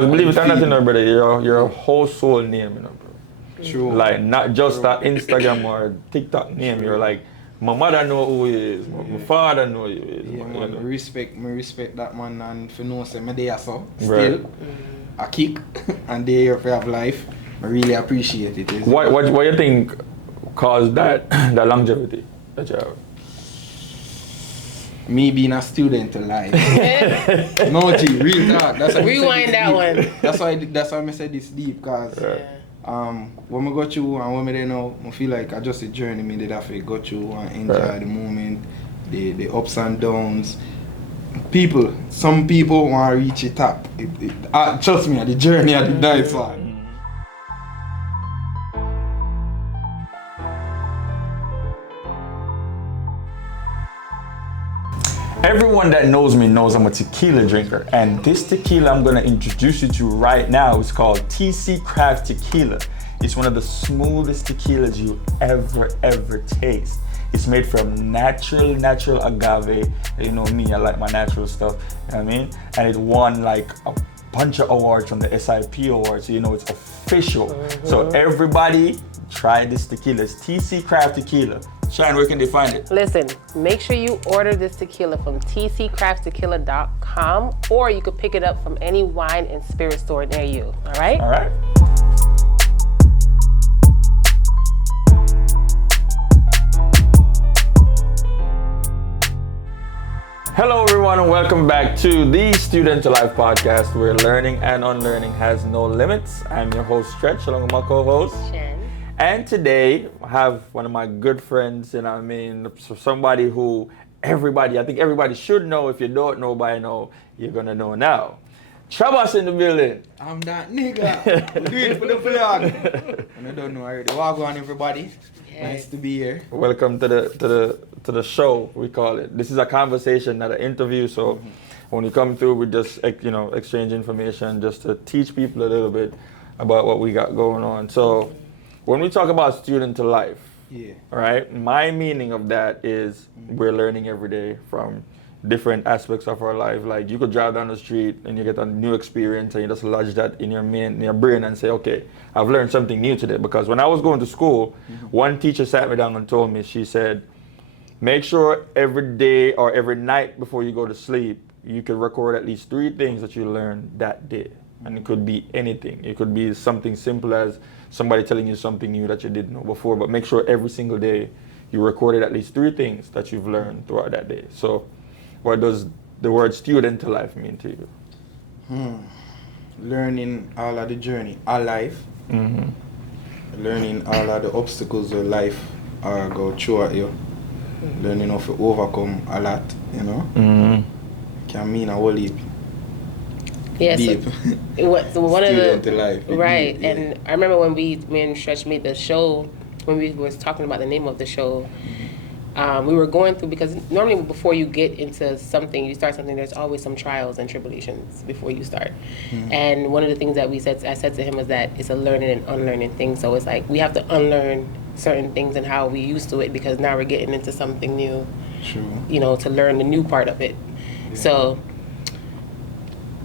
Because believe it or not, you know, brother, you're a whole soul name, you know, bro. True. Like not just that Instagram or TikTok name. You're like, my mother know who he is, my father know who he is. Yeah, man, man, you know. me respect that man, and for no say me there so still a kick and they here for have life. I really appreciate it. What you think caused that that longevity that you have? Me being a student to life. No G, real talk. That's why Rewind that one. That's why I said this deep, cause when I go through and when I there now, I feel like I just a journey me did have to go through and enjoy the moment, the ups and downs. Some people want to reach the top. Trust me, the journey of the nice one. Everyone that knows me knows I'm a tequila drinker, and this tequila I'm gonna introduce you to right now is called TC Craft Tequila. It's one of the smoothest tequilas you ever taste. It's made from natural agave. You know me, I like my natural stuff, you know what I mean? And it won like a bunch of awards from the SIP awards, so you know it's official. So everybody try this tequila. It's TC Craft Tequila. Shine, where can they find it? Listen, make sure you order this tequila from tccrafttequila.com, or you could pick it up from any wine and spirit store near you, all right? All right. Hello everyone and welcome back to the Student to Life podcast, where learning and unlearning has no limits. I'm your host Stretch, along with my co-host Shen. And today I have one of my good friends, and I mean, somebody who I think everybody should know. If you don't know by now, you're gonna know now. Trabass in the building. I'm that nigga. We do it for the vlog. And I don't know already. Welcome on everybody. Yes. Nice to be here. Welcome to the show, we call it. This is a conversation, not an interview. So when you come through, we just exchange information just to teach people a little bit about what we got going on. So when we talk about student to life, right? My meaning of that is we're learning every day from different aspects of our life. Like you could drive down the street and you get a new experience and you just lodge that in your brain and say, okay, I've learned something new today. Because when I was going to school, one teacher sat me down and told me, she said, make sure every day or every night before you go to sleep, you can record at least 3 things that you learned that day. And it could be anything. It could be something simple as somebody telling you something new that you didn't know before, but make sure every single day you recorded at least 3 things that you've learned throughout that day. So what does the word student to life mean to you? Learning all of the journey, our life. Learning all of the obstacles of life go through at you. Learning how to overcome a lot, you know. Can mean a whole heap. Yeah, deep. So one of Student the to life. right, Yeah. and I remember when me and Stretch made the show, when we was talking about the name of the show, we were going through, because normally before you get into something, you start something, there's always some trials and tribulations before you start. And one of the things that I said to him was that it's a learning and unlearning thing. So it's like we have to unlearn certain things and how we used to it, because now we're getting into something new. True. You know, to learn the new part of it. Yeah. So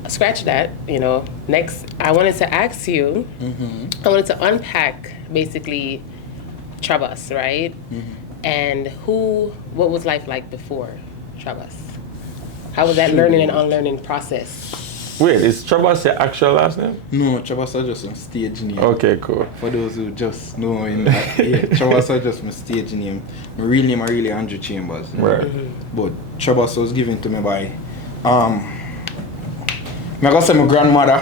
scratch that, you know. Next, I wanted to ask you, I wanted to unpack basically Trabass, right? And what was life like before Trabass? How was that learning and unlearning process? Wait, is Trabass your actual last name? No, Trabass is just a stage name. Okay, cool. For those who just know that, Trabass is just my stage name. My real name is really Andrew Chambers. Right. But Trabass was given to me by I gotta say my grandmother,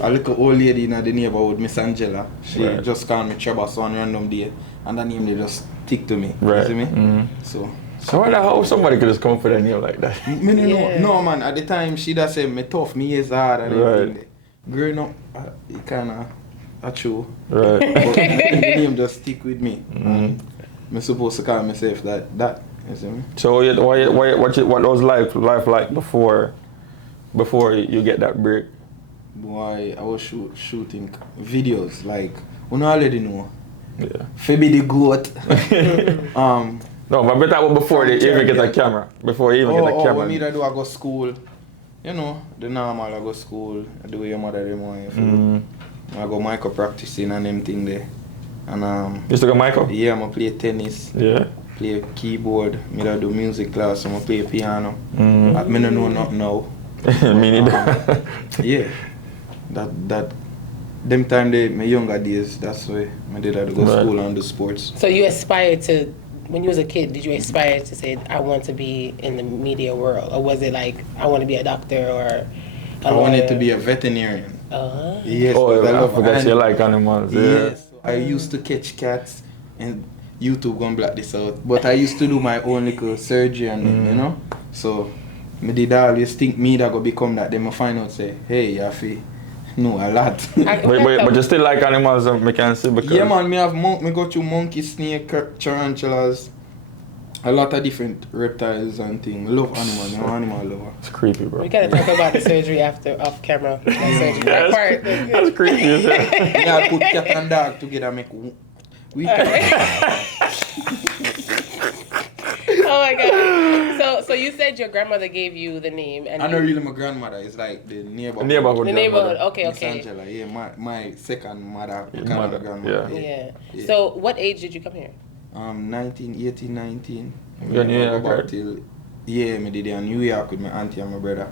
a little old lady in the neighborhood, Miss Angela. She just called me Trabass one random day, and that name they just stick to me. Right. You see me? So I wonder how somebody could just come up with a name like that. No man, at the time she just said me tough, me is hard and everything. Growing up, it kinda true. Right. But the name just stick with me. And I'm supposed to call myself that. You see me? So what was life like before you get that break? Boy, I was shooting videos, like we already know. Yeah. Phoebe the goat. No, but that was before they even get a camera. Before you even get a camera. When me do I go school, You know, the normal, I go school, I do what your mother them want you to do. I go micro practicing and them thing there. And You still got Michael? yeah, I play tennis, Yeah. play keyboard, me da do music class, I play piano. I don't know nothing now. Me neither. Yeah. That them time they my younger days, that's why I did have to go Right. school and do sports. So you aspired to, when you was a kid, did you aspire to say, I want to be in the media world? Or was it like, I want to be a doctor or I wanted to be a veterinarian. Yes, Oh, because I forgot you animals. like animals. Yeah. Yes, I used to catch cats, and YouTube gonna black this out. But I used to do my own little surgery and them, you know. So me did always think me that go become that. Then I find out say, hey, you have to know a lot. But you still like animals, I can see because Yeah, man, me go through monkey, snake, tarantulas, a lot of different reptiles and things. I love animals. I'm an animal lover. it's creepy, bro. We gotta talk about the surgery after, off camera. That surgery. That part. That's creepy. As hell. Yeah, I put cat and dog together, make we Oh my god. So you said your grandmother gave you the name, and I know really my grandmother is like the neighborhood. Neighborhood. the neighborhood. Okay, Miss okay. Angela, yeah, my second mother, Your kind of mother, grandmother. Yeah. Yeah. So what age did you come here? 19. You're New I go York, back right? till, yeah, me did it in New York with my auntie and my brother.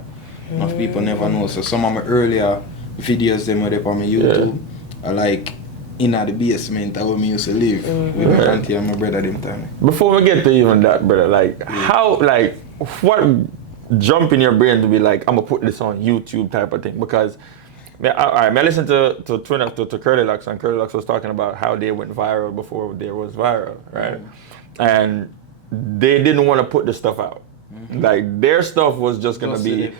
Enough people never know. So some of my earlier videos them were up on my YouTube are like in the basement where me used to live with my auntie and my brother them time. Before we get to even that, brother, like how, like what jump in your brain to be like, I'm gonna put this on YouTube type of thing? Because I listened to Curly Lux, and Curly Lux was talking about how they went viral before they was viral, right? And they didn't want to put the stuff out. Like their stuff was just gonna be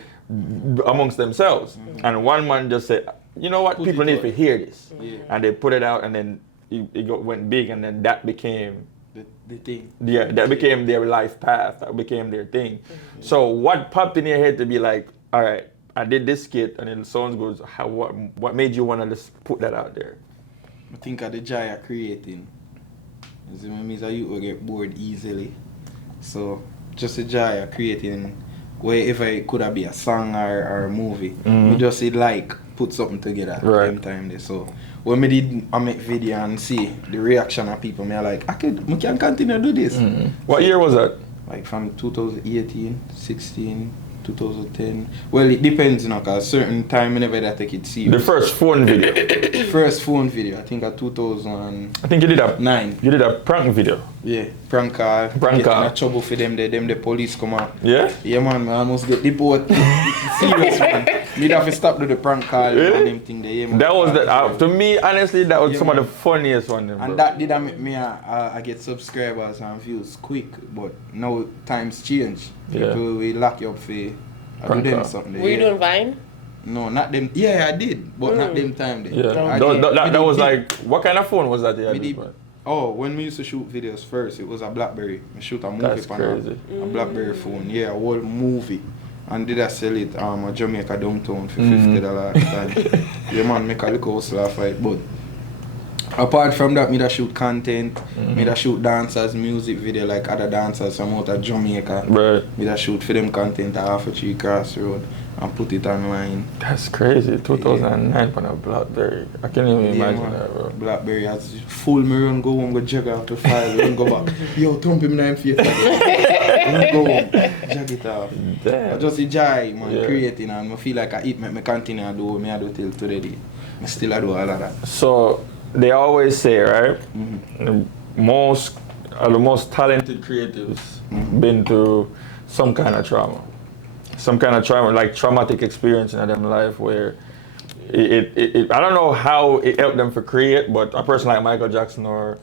amongst themselves. And one man just said, you know what, Put people it need out. to hear this. Yeah. And they put it out, and then went big, and then that became The thing. that became their life path. That became their thing. So what popped in your head to be like, all right, I did this skit, and then the song goes, what made you want to just put that out there? I think of the joy of creating. You see, when means that you will get bored easily. So just the joy of creating, wherever it could have been a song or a movie. We just say like put something together at Right. the same time there. So when I make video and see the reaction of people, me I like I can continue to do this. What year was that? Like from 2018, 16, 2010. Well, it depends, you know, cause certain time whenever I take it serious. The first phone video. First phone video, I think at 2009. I think you did a prank video. Yeah, prank call. Prank Get call. in trouble for them. The police come out. Yeah? Yeah, man, I almost get deported. Serious, man. Need have to stop to the prank call Yeah? and them thing there. Yeah, man. That was to me, honestly, that was Yeah, some man. of the funniest one. Bro. And that did make me I get subscribers and views quick, but now times change. Yeah. People will lock you up for I do Prank them call. something there. Were you yeah. doing Vine? No, not them. Yeah, I did, but not them time there. Yeah. I Okay. did- That me was did- like, what kind of phone was that you had? me did- before? Oh, when we used to shoot videos first, it was a BlackBerry. We shoot a movie That's on crazy. a BlackBerry phone. Yeah, a whole movie. And did I sell it a Jamaica downtown for $50 at the time. Yeah, man, make a little hustle off it. But apart from that, me da shoot content. Me da shoot dancers, music video like other dancers from out of Jamaica. Right. Me da shoot for them content at Half a Tree Crossroad and put it online. That's crazy. 2009 on a BlackBerry. I can't even imagine man. that, bro. BlackBerry has full me run go home, go jog out the file, run go back. Yo, thump him in face. Run go home, jog it off. I Damn. just enjoy man Yeah. creating and I feel like I make me continue to do what me I do till today. I still I do all of that. So they always say, right? The most talented creatives been through some kind of trauma, like traumatic experience in their life where it I don't know how it helped them to create, but a person like Michael Jackson or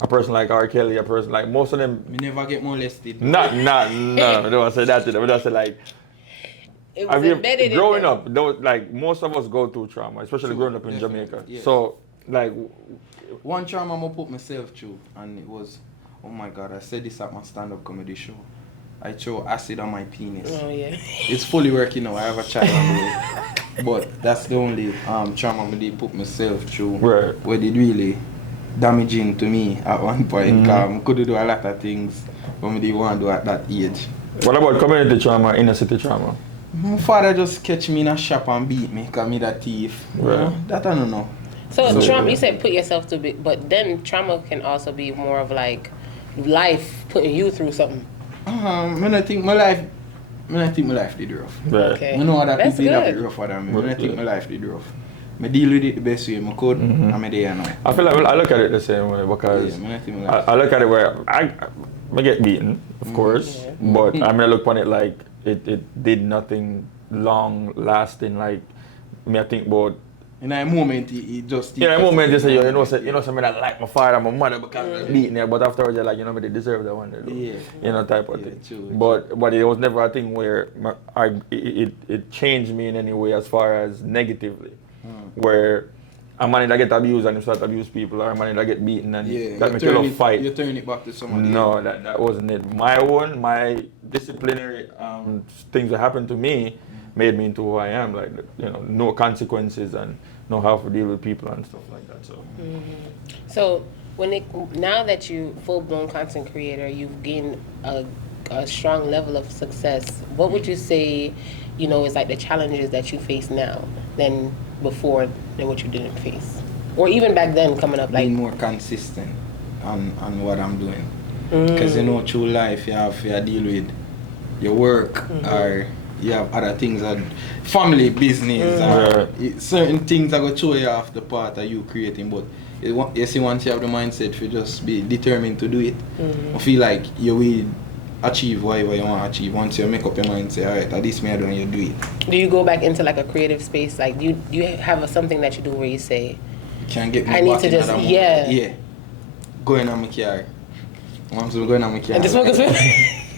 a person like R. Kelly, a person like most of them. Me never get molested. No, I don't say that to them. I don't say like. It was Have you, embedded growing in them. up, those, like most of us go through trauma, especially True, growing up in definitely, Jamaica. yes. So, like, One trauma I put myself through and it was, oh my god, I said this at my stand-up comedy show. I throw acid on my penis. Oh yeah. It's fully working now. I have a child on the way. But that's the only trauma I did put myself through. Right. Where it really damaging to me at one point. I could do a lot of things but I didn't want to do at that age. what about community trauma, inner city trauma? My father just catch me in a shop and beat me because me that thief. Right. That I don't know. So trauma, you said put yourself through it, but then trauma can also be more of like life putting you through something. I think my life did rough. Right. Okay. I know other That's people good. have it rougher than me. I think my life did rough. I deal with it the best way I could, and I'm there now. I feel like I look at it the same way because I look at it where I get beaten, of course, but I look on it like it did nothing long lasting. Like I think about. In that moment, it just. In that moment, you say, something that like my father and my mother because they beating there, but afterwards you're like, they deserve that one. Type of thing. True. But it was never a thing where it changed me in any way as far as negatively. Where a man that get abused and you start to abuse people, or a man that get beaten and that make you fight. You turn it back to somebody. No, that wasn't it. My disciplinary things that happened to me made me into who I am. Like no consequences and know how to deal with people and stuff like that. So. So now that you full-blown content creator, you've gained a strong level of success. What would you say, is like the challenges that you face now than before than what you didn't face, or even back then coming up? Like being more consistent on what I'm doing, because through life you have to deal with your work or you have other things and family business or certain things that go show you off the part of you creating, but you see once you have the mindset to just be determined to do it, I feel like you will achieve whatever you want to achieve once you make up your mind, say, alright, at this me I do and you do it. Do you go back into like a creative space? Like do you have something that you do where you say, you can't get me I need to just going on my car. Once I'm going on my car, and just focus with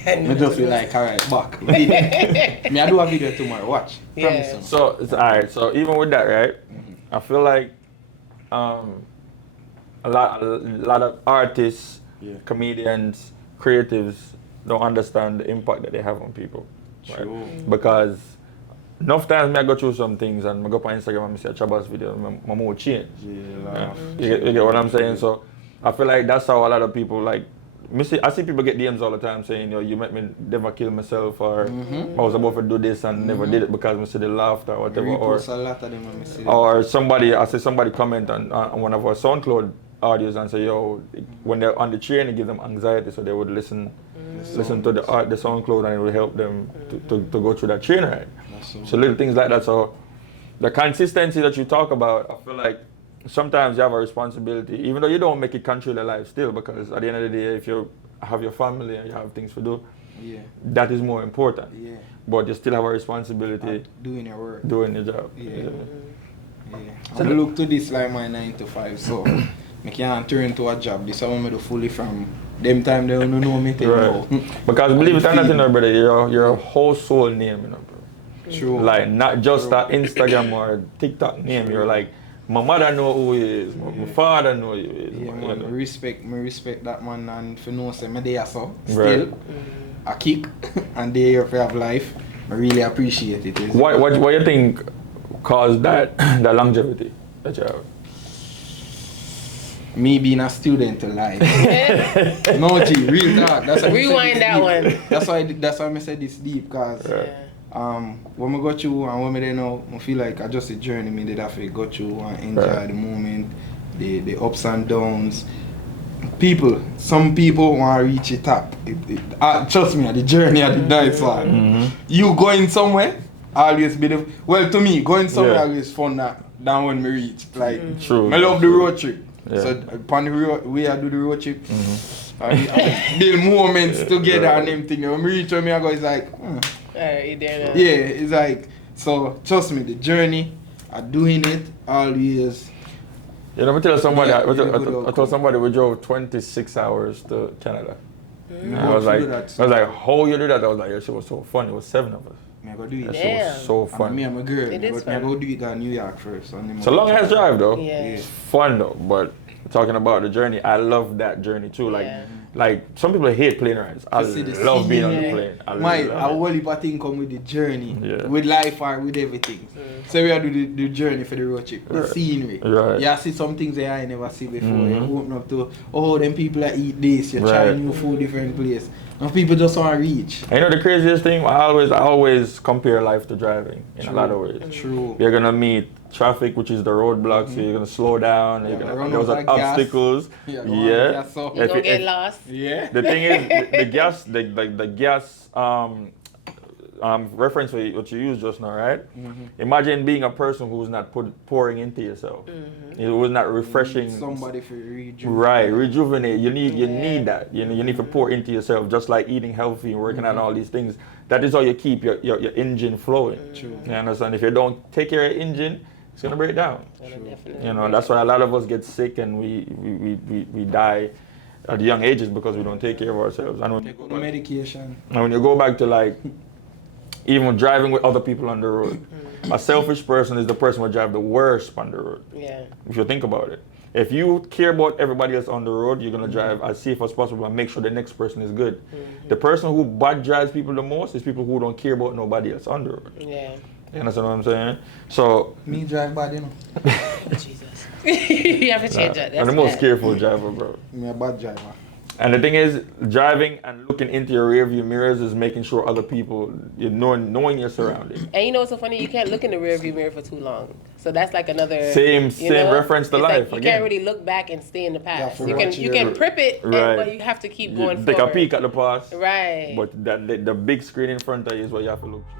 I just feel like, alright, back. Me I do a video tomorrow, watch. Promise you. So it's alright. So even with that, right? I feel like a lot of artists, comedians, creatives don't understand the impact that they have on people. Right? Because enough times I go through some things and I go up on Instagram and I see a Trabass video, my mood change. You get what I'm saying? So I feel like that's how a lot of people like. I see people get DMs all the time saying, you make me never kill myself, or I was about to do this and never did it because I see the laughter or whatever. Or somebody comment on one of our SoundCloud audios and say, when they're on the train, it gives them anxiety, so they would listen to the SoundCloud and it will help them to go through that train ride. So little things like that. So the consistency that you talk about, I feel like sometimes you have a responsibility, even though you don't make it control your life still, because at the end of the day, if you have your family and you have things to do, that is more important. But you still have a responsibility. Doing your work. Doing your job. So I look to this like my 9 to 5, so I can't turn to a job. This is what I do fully from them time they don't know me. Right. Because believe it or not, brother, you're a whole soul name, bro. True. Like not just an Instagram or TikTok name. You're like, my mother know who he is, my father know who he is. Man, I respect that man, and for no say me there so still a kick and there if you have life. I really appreciate it. What do you think caused that longevity that you have? Me being a student to life. No G, real talk. That's why rewind that one. That's why I said this deep, cause when I go through and when I know, I feel like I just a journey me that I have to go through and enjoy the moment, the ups and downs. Some people want to reach the top. Trust me, the journey at the nice one. You going somewhere, always be to me, going somewhere always fun than when we reach. Like, true. I love the road trip. So upon the road, we do the road trip. I build moments together and them things. When we reach where I go, it's like, you there now. yeah, it's like, so trust me, the journey, doing it always. You know, I tell somebody, I told somebody we drove 26 hours to Canada. I was like, how you do that? I was like, yeah, it was so fun. It was 7 of us. I go do it. That shit was so fun. Me and my girl, It is but I fun. go do it in New York first. It's a long ass drive though. Yeah. It's fun though, but talking about the journey, I love that journey too. Like some people hate plane rides. I love being on the plane. I only thing come with the journey, with life or with everything. So we are do the journey for the road trip, the scenery. Right. You see some things that I never see before. You open up to, them people that eat this, you try new food, different place. And people just want to reach. And you know the craziest thing? I always compare life to driving in a lot of ways. True. You're gonna meet traffic, which is the roadblocks. So you're gonna slow down. You're gonna those are obstacles. You're gonna get lost. Yeah. The thing is, the gas reference for what you used just now, right? Imagine being a person who's not pouring into yourself. It was not refreshing. Somebody for rejuvenate. Right, rejuvenate. You need that. You need to pour into yourself, just like eating healthy and working on all these things. That is how you keep your engine flowing. True. You understand? If you don't take care of your engine, it's gonna break down. That's why a lot of us get sick and we die at young ages because we don't take care of ourselves. And Take the medication. and when you go back to like even driving with other people on the road, a selfish person is the person who drive the worst on the road. Yeah. If you think about it. If you care about everybody else on the road, you're gonna drive as safe as possible and make sure the next person is good. The person who bad drives people the most is people who don't care about nobody else on the road. Yeah. You understand what I'm saying? So Me drive bad, you know. Jesus. You have to change that. I'm the most careful driver, bro. Me a bad driver. And the thing is, driving and looking into your rearview mirrors is making sure other people, knowing your surroundings. And you know what's so funny? You can't look in the rearview mirror for too long. So that's like another Same reference to it's life. Like you again. can't really look back and stay in the past. Yeah, You can prep it, Right. but you have to keep going Take forward. a peek at the past. Right. But the big screen in front of you is what you have to look through.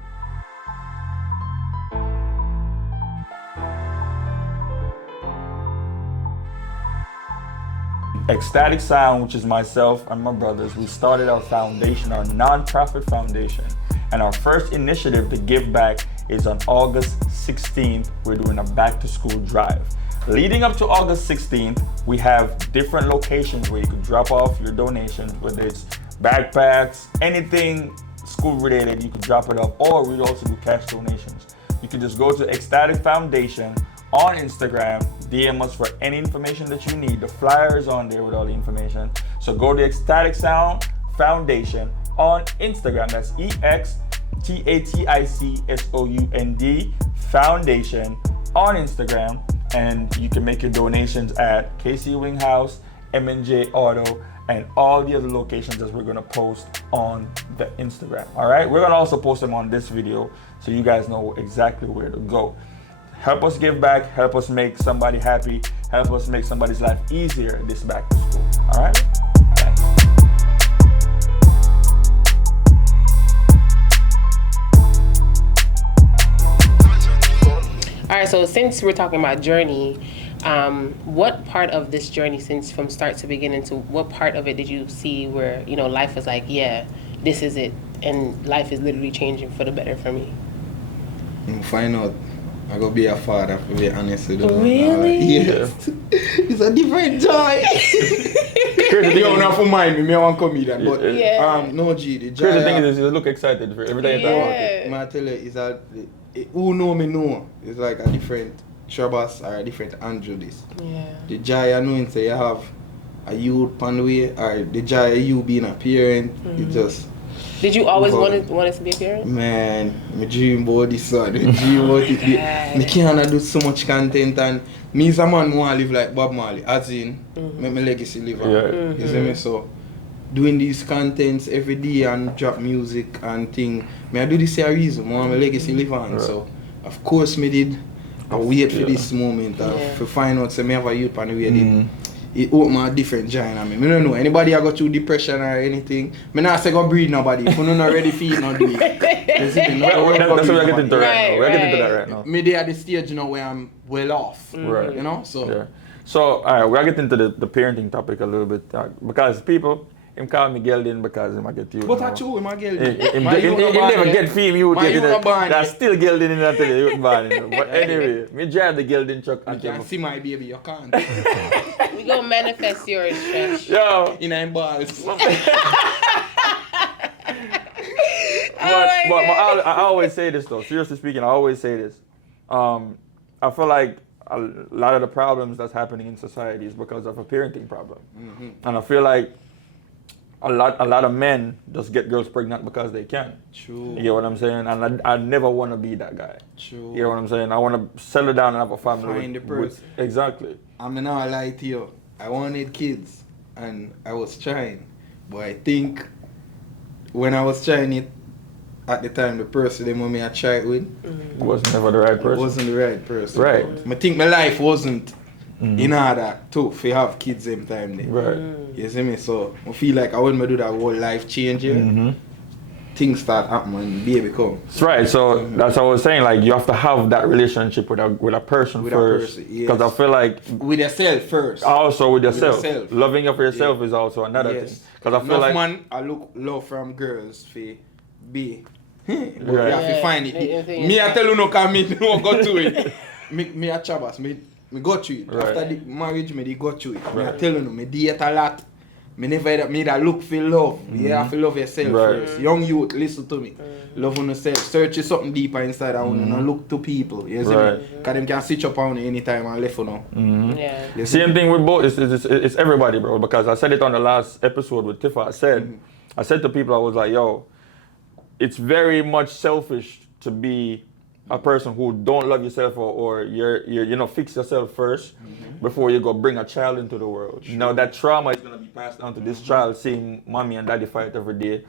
Ecstatic Sound, which is myself and my brothers, we started our foundation, our non-profit foundation. And our first initiative to give back is on August 16th. We're doing a back to school drive. Leading up to August 16th, we have different locations where you can drop off your donations, whether it's backpacks, anything school related, you can drop it off, or we also do cash donations. You can just go to Ecstatic Foundation on Instagram, DM us for any information that you need. The flyer is on there with all the information. So go to Ecstatic Sound Foundation on Instagram. That's EXTATICSOUND Foundation on Instagram. And you can make your donations at KC Winghouse, M&J Auto, and all the other locations that we're gonna post on the Instagram. All right, we're gonna also post them on this video so you guys know exactly where to go. Help us give back, help us make somebody happy, help us make somebody's life easier this back to school. All right? Thanks. All right, so since we're talking about journey, what part of this journey, since from start to beginning, to what part of it did you see where, life was like, yeah, this is it, and life is literally changing for the better for me? Find out. I'm going to be a father, to be honest with you. Really? Yes. It's a different joy. You don't for mind me, I want to comedian. But no, G, the joy. Crazy thing is, you look excited for every time you talk about it. I tell you, it's who know me know. It's like a different Trabass or a different Andrew this. Yeah. The joy I know say you have a youth on the way, or the joy of you being a parent, it just... Did you always want us to be a parent? Man, my dream about this son. My dream about it. Me can't do so much content, and me as a man want to live like Bob Marley, as in make my legacy live on. You see me? So doing these contents every day and drop music and thing. I do this for a reason. I want my legacy live on. Right. So of course me did. I wait for this moment to find out say me have a youth on the way. It opened a different giant on me. I don't know. Anybody I got through depression or anything, I not say go breed nobody. If you not ready for it, not do it. That's what we're getting to right now. We're getting to that right now. Me there at the stage where I'm well off. Right. So. Yeah. So, alright, we're getting into the parenting topic a little bit. Because people, him call me Geldin because him I get you. But I too, him a Geldin. He never get fame, you would get it. That's still Geldin in that you would ban it. But anyway, me drive the Geldin truck. You can see my baby, you can't. We gonna manifest yours, Stretch. Yo. In I'm balls. But I always say this though, seriously speaking, I always say this. I feel like a lot of the problems that's happening in society is because of a parenting problem. And I feel like a lot of men just get girls pregnant because they can. True. You get what I'm saying? And I never want to be that guy. True. You know what I'm saying? I want to settle down and have a family. Find the person. Exactly. I'm not lie to you. I wanted kids and I was trying. But I think when I was trying it at the time, the person them when me I tried it with Was never the right person. wasn't the right person. Right. I think my life wasn't in order to have kids same time there. Right. You see me? So I feel like when I do that whole life change here, things start happening, baby come. That's right. So that's what I was saying. Like you have to have that relationship with a person With a first. person, yes. Because I feel like With yourself first. also with yourself, yourself. loving of yourself is also another thing. Because I feel Enough like man, I look love from girls for be. But Right. you have to find it. Me I tell you no come me no go to it. Me a Trabass, me go to it. Right. After the marriage me they go to it. Me I tell you no, me date a lot. Me never me that look for love. You have to love yourself Right. first. Young youth, listen to me. Love on yourself. Search something deeper inside of you. Not look to people. You see Right. me? Cause them can switch up on you anytime and left you know. Yeah. You see same me? thing with both. It's everybody, bro. Because I said it on the last episode with Tifa. I said to people, I was like, yo, it's very much selfish to be a person who don't love yourself or you're fix yourself first before you go bring a child into the world. Now that trauma is gonna be passed down to this child, seeing mommy and daddy fight every day.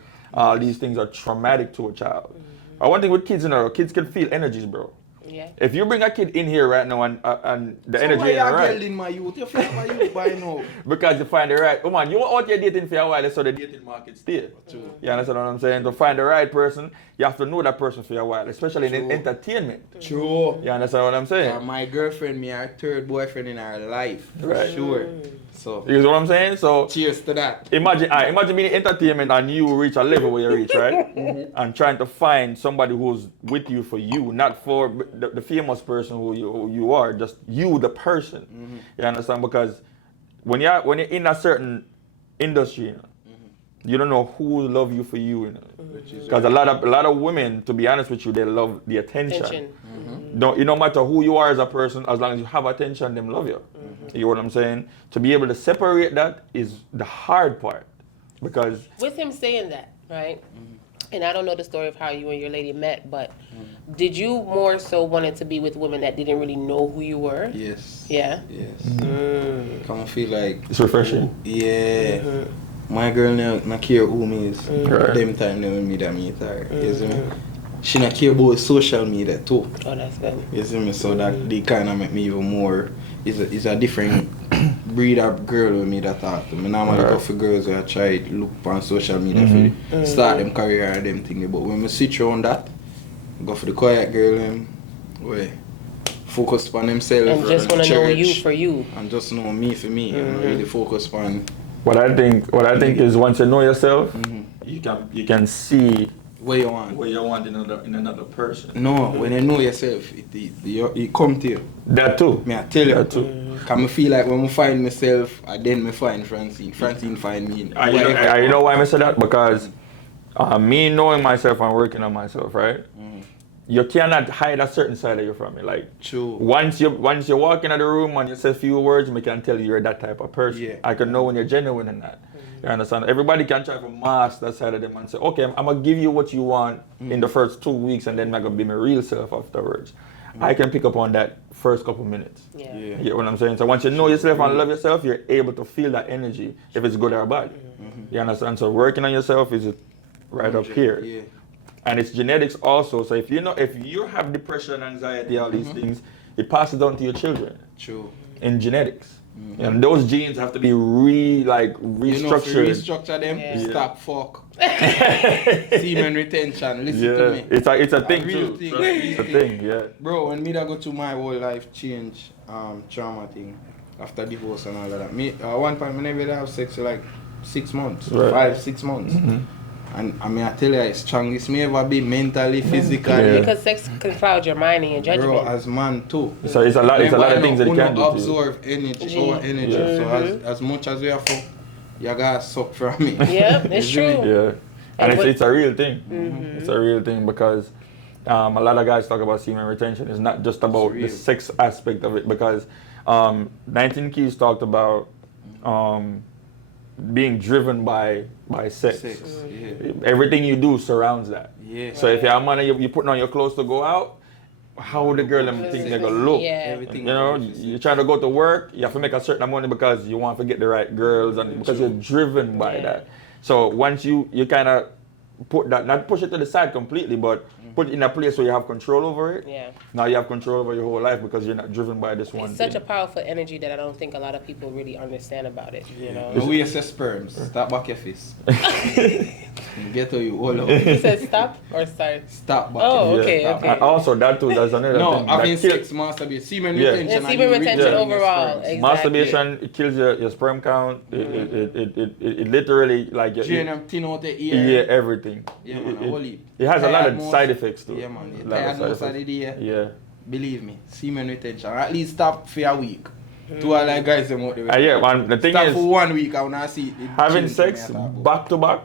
These things are traumatic to a child. One thing with kids, kids can feel energies, bro. Yeah. If you bring a kid in here right now and the So energy why ain't you right, girl in my youth? You feel my youth by now. because you find the right woman, you out here dating for a while, so the dating market stay. True. You understand what I'm saying? To find the right person, you have to know that person for a while, especially in True. entertainment. True. You understand what I'm saying? My girlfriend, me her third boyfriend in her life. For Right. sure. So You know what I'm saying? So cheers to that. imagine being in entertainment and you reach a level where you reach, right? And trying to find somebody who's with you for you, not for the famous person who you are, just you, the person. You understand? Because when you're in a certain industry, you don't know who will love you for you. Because a lot of women, to be honest with you, they love the attention. No matter who you are as a person, as long as you have attention, them love you. You know what I'm saying? To be able to separate that is the hard part. Because With him saying that, right? And I don't know the story of how you and your lady met, but did you more so wanted to be with women that didn't really know who you were? Yes. Yeah. Yes. Come and feel like it's refreshing. yeah. My girl not care who me is. Right. Them time they when me that meet her. You see me? She not care about social media too. Oh, that's good. You see me? So that they kind of make me even more. It's a different breed of girl with me that talk to me. Normally go for girls who I try to look on social media for start them career and them thing. But when we switch around that, go for the quiet girl them, where focus on themselves And just want to know church, you for you. and just know me for me. And really focus on What I think is once you know yourself, you can see where you want. what you want in another person. No, when you know yourself, it come to you. That too. Me I tell you. That too. Cause I feel like when I find myself, I then I find Francine. Francine find me. You know why I say that? Because me knowing myself and working on myself, right? You cannot hide a certain side of you from me. Like True. once you walk into the room and you say a few words, I can tell you you're that type of person. Yeah. I can know when you're genuine in that. You understand? Everybody can try to mask that side of them and say, okay, I'm gonna give you what you want in the first 2 weeks, and then I'm gonna be my real self afterwards. I can pick up on that first couple minutes. Yeah. Yeah. You get what I'm saying? So once you know yourself and love yourself, you're able to feel that energy, if it's good or bad. You understand? So working on yourself is right up here. Yeah. And it's genetics also. So if you have depression, anxiety, all these things, it passes on to your children True. in genetics. And those genes have to be restructured. You know, if you restructure them, Yeah. stop fuck. Semen retention, listen to Yeah, me. it's a thing real too. thing, So it's a real thing, yeah. Bro, when me that go to my whole life change, trauma thing, after divorce and all of that. Me, one time I never have sex for like 6 months, Right. 5-6 months. And I mean, I tell you, it's strongest me ever be mentally, physically. Yeah. Because sex can cloud your mind and your judgment. Bro, as man too. So it's a lot of things that it can do to you. absorb energy, our energy. So as much as we have fuck, you gotta suck from me. Yeah, it's You see me? true. Yeah, and And it's a real thing. It's a real thing because a lot of guys talk about semen retention. It's not just about the real. sex aspect of it, because 19 Keys talked about being driven by sex. Yeah. Everything you do surrounds that. Yeah. So if you're a man and you're putting on your clothes to go out, how would the girl them think they're gonna look? Yeah. Everything. You know, you're trying to go to work, you have to make a certain amount of money because you want to get the right girls and because you're driven by Yeah. that. So once you kind of put that, not push it to the side completely, but put it in a place where you have control over it. Yeah. Now you have control over your whole life because you're not driven by this one It's thing. such a powerful energy that I don't think a lot of people really understand about it. You know. No waste your sperms. Stop back your fist. Get to you all over. You said stop or start? Stop back Oh, your okay, fist. okay. And also that too, that's another No, thing. having that kill- sex, masturbate, semen Yeah. retention. Yeah, and semen you retention retain your overall. sperms. Exactly. Masturbation, it kills your sperm count. It literally like Drain them thin out the ear. yeah, everything. Yeah, man, holy. It has a lot of Tired side most- effects too. Yeah, man. A You lot of tired side most of the effects. day. Yeah. Believe me, semen retention. Or at least stop for a week. To all the guys them out there. Yeah, man. The thing Stop is, for 1 week. I wanna see it. having change sex me at all. back to back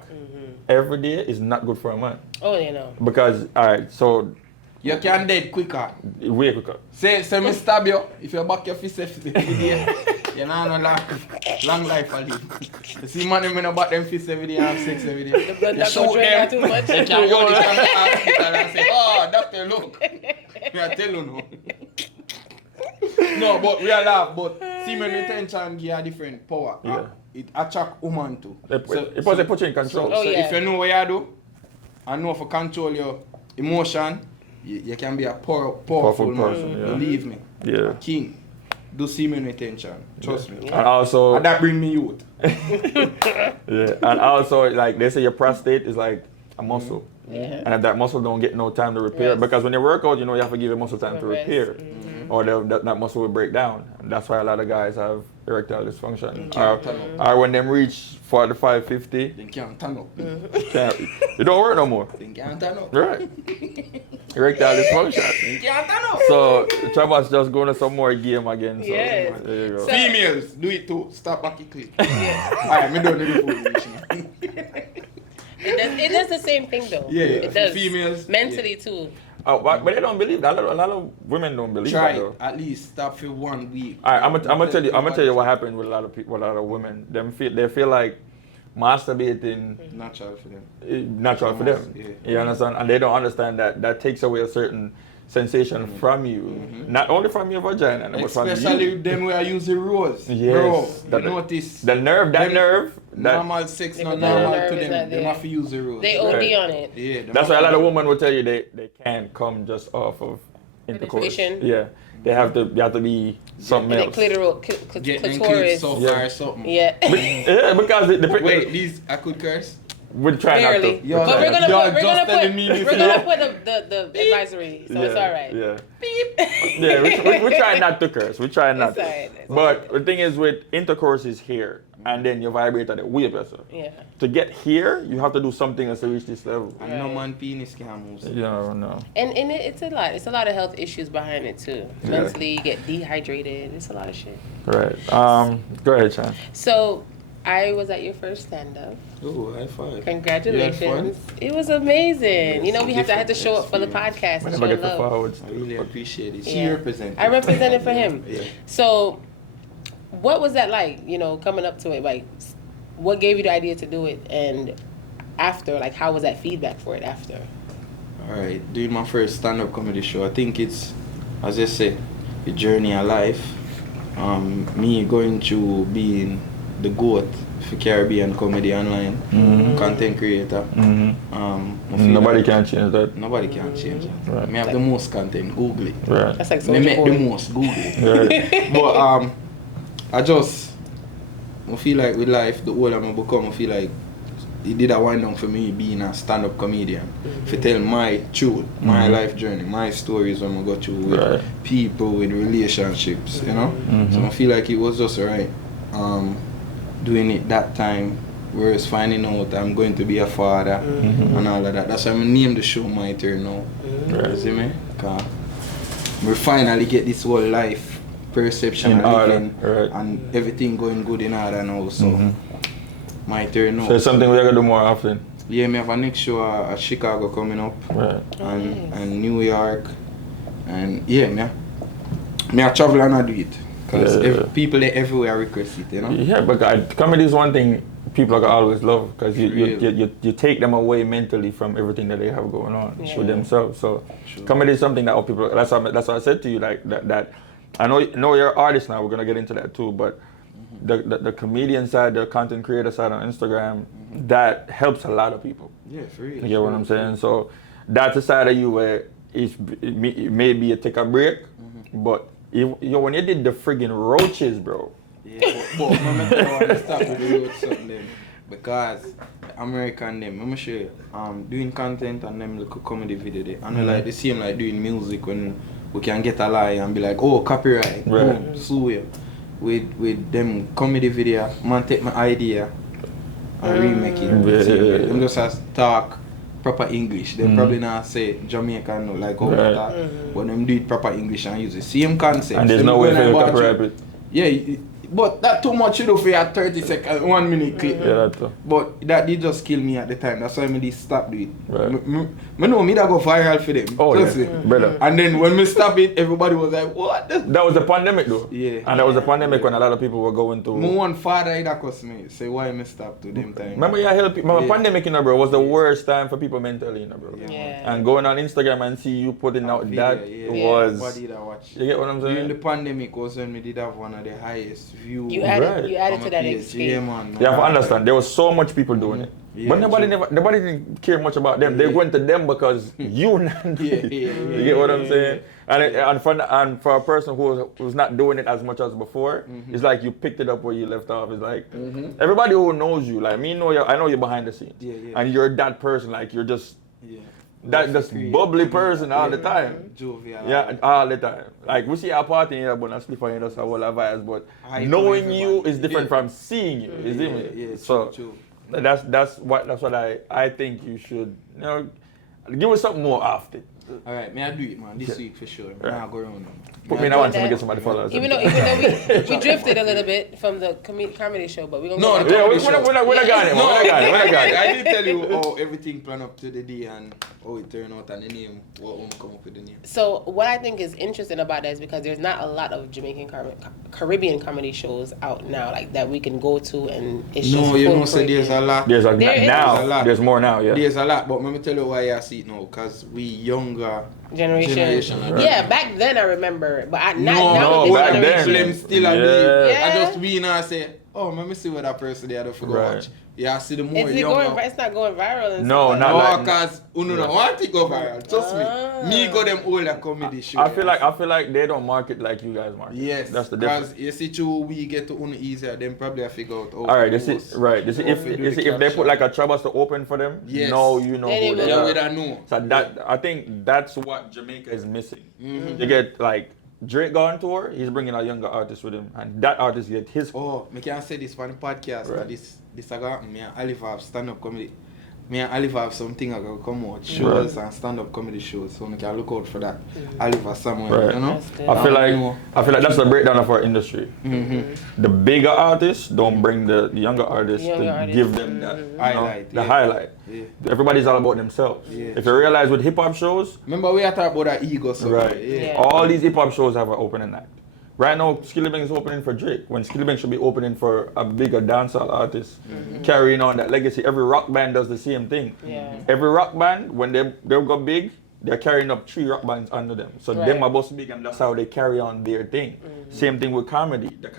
every day is not good for a man. Oh, you know. Because alright, so You can dead quicker. way quicker. Say me stab you. If you back your fist every day, you know no long life I live. You see man them no back them fist every day and have sex every day. The blood You not shoot gonna drain them. out too much. They can hold it from the hospital and say, oh, doctor, look. Me I tell you no. No, but we are laugh. But semen retention give a different power. Yeah. It attract woman too. It puts you in control. Oh, So yeah. if you know what you do, and know to control your emotion, you can be a powerful man. person, yeah. Believe me. Yeah. King. Do semen retention. Trust me. And also And that bring me youth. yeah, and also like they say your prostate is like a muscle. Yeah. And if that muscle don't get no time to repair, Rest. because when you work out, you know you have to give your muscle time to Rest. repair, or that muscle will break down. And that's why a lot of guys have erectile dysfunction. Or when them reach 45, 50, They can't turn up. it don't work no more. They can't turn up. Right. Erectile dysfunction. They can't turn up. So Trabass just going to some more game again. So Yes. there you go. So- Females, do it too. Stop back it quick. Alright, me don't need the food. It does the same thing though. Yeah, It does. females, Mentally too. Oh, but they don't believe that. A lot of women don't believe Try that though. at least stop for 1 week. Alright, I'm gonna tell you what happened with a lot of people, with a lot of women. They feel like masturbating Natural for them. is natural for them. Yeah. You understand? And they don't understand that takes away a certain sensation from you, not only from your vagina, but from Especially you. them where I use the rose. Yes. Bro, That- you notice. The nerve, that Normal sex Yeah, not but the normal nerve to is them. not They there. have to use the rose. They OD Right. on it. Yeah, that's why a lot of women will tell you they can't come just off of intercourse. Penetration. Yeah, they have to be something And else. the Get them clips clitoris. so Yeah. far or something. Yeah. Yeah, because Wait, these I could curse. we try not Barely. to. Yo, But we're Y'all gonna just telling me put this we're gonna now. put the advisory, so it's alright. Yeah. Beep. Yeah, we try not to curse. We try not It's to. alright, it's But the thing is, with intercourse is here, and then you vibrate at the way better. Yeah. To get here, you have to do something else to reach this level. And no man penis can move. You don't know. And it's a lot. It's a lot of health issues behind it too. Mentally, you get dehydrated. It's a lot of shit. Right. Go ahead, Chan. So, I was at your first stand up. Oh, high five. Congratulations! It was amazing. You know, I had to show up for the podcast and Whenever I show get the love. forwards. I really appreciate it. She Yeah. represented. I represented for him. Yeah. So, what was that like? You know, coming up to it, like, what gave you the idea to do it, and after, like, how was that feedback for it after? Alright, doing my first stand-up comedy show. I think it's, as I say, the journey of life. Me going through being the GOAT for Caribbean comedy online, content creator. I feel Nobody like can change that. Nobody can change it. Right. Me have the most content, Google it. Right. That's like Me Soulja make the Boy. most, Google it. Right. But I feel like with life, the older I become, I feel like it did a wind down for me being a stand-up comedian. To tell my truth, my life journey, my stories when I go through with Right. people, with relationships, you know? So I feel like it was just right doing it that time, whereas finding out I'm going to be a father and all of that. That's why I named the show My Turn Now. You see me? 'Cause we finally get this whole life perception In and order, living right. and everything going good in order now. So My Turn Now. So it's something we're gonna do more often. Yeah, me have a next show at Chicago coming up Right. and New York, and yeah, me I travel and I do it because Yeah. people everywhere request it, you know. Yeah, but comedy is one thing people are gonna always love because Really? you take them away mentally from everything that they have going on Yeah. with themselves. So Sure. comedy is something that all people. That's why I said to you like that. I know you're an artist now. We're gonna get into that too, but the comedian side, the content creator side on Instagram, that helps a lot of people. Yeah, for real. You get what I'm saying? So that's a side of you where it may be a take a break, but when you did the friggin' roaches, bro. Yeah, but I want to stop with the road something them because American them, I'm sure doing content and them little comedy video they, and like the same like doing music when we can get a lie and be like, oh, copyright, boom, sue you. With them comedy video, man take my idea and remake it. Them just has talk proper English. They probably not say Jamaican or like over that, but them do it proper English and use the same concept. And there's no way for you to copyright it. Yeah, but that too much you do for your 30 second, 1 minute clip. Yeah, that too. But that did just kill me at the time. That's why I did stop doing it. Right. I know me that go viral for them. Oh, Trust yeah. me. Brother. And then when we stop it, everybody was like, what? That was the pandemic though. Yeah. And that was the pandemic when a lot of people were going to... My one father that cost me. Say why me stop to them time. Remember pandemic, you know, bro, was the worst time for people mentally, you know, bro. Yeah. And going on Instagram and see you putting out video, that was... Everybody that watch. You get what I'm saying? During the pandemic was when we did have one of the highest views. You added on to my that page. escape. Yeah, man. You have to understand, there was so much people doing it. Yeah, But nobody didn't care much about them. They went to them because you You get what I'm saying? And for a person who's not doing it as much as before, it's like you picked it up where you left off. It's like everybody who knows you, like me, I know you behind the scenes, and you're that person. Like you're just that just bubbly person all the time. Jovial. Yeah, all the time. Like we see a party here, but not sleep on us a whole vibes. But knowing you is different from seeing you. You see me? Yeah, so true. that's what I think you should, you know, give us something more often. Alright, may I do it, man, this week for sure. I'll go around them. Put me in one to get somebody followers. Even though we drifted a little bit from the comedy show, but we're gonna No, go we're not got it. I did tell you how everything planned up to the day and how it turned out and the name, what we come up with the name. So what I think is interesting about that is because there's not a lot of Jamaican Caribbean comedy shows out now like that we can go to and it's just No, you know, so there's a lot. There's There is now. a lot. There's more now. Yeah. There's a lot, but let me tell you why I see it now, because we younger generation. right? Yeah, back then I remember, but not No, with this back then. generation. Them still I Yeah. I just we now say, oh, let me see what that person there do for go Right. watch. Yeah, I see the more It's younger. not going viral. And No, stuff not No, like- because you don't want it go viral. Trust me. Me go them older comedy show. I feel like they don't market like you guys market. Yes, That's the difference. because you see, too, we get to own easier. Then probably I figure out. All right, this is right. This is if they put like a Trabass to open for them. Yes. No, you know Then who it they will- Yeah, are. we don't know. So that I think that's what Jamaica is missing. You get like Drake go on tour, he's bringing a younger artist with him, and that artist get his. Oh, I can say this for the podcast. Right. This I got me and Oliver have stand-up comedy. Me and Oliver have something I can come out shows and stand-up comedy shows, so I can look out for that. Oliver somewhere, Right. you know. That's good. I feel like that's the breakdown of our industry. The bigger artists don't bring the younger artists Younger to artists. give them that Highlight, the yeah. highlight. Yeah. Everybody's all about themselves. Yeah. If you realize with hip hop shows, Remember we are talking about that ego, so right? Yeah. All these hip hop shows have an opening act. Right now, Skillibeng is opening for Drake, when Skillibeng should be opening for a bigger dancehall artist, carrying on that legacy. Every rock band does the same thing. Yeah. Every rock band, when they go big, they're carrying up 3 rock bands under them. So Right. them are both big, and that's how they carry on their thing. Same thing with comedy. The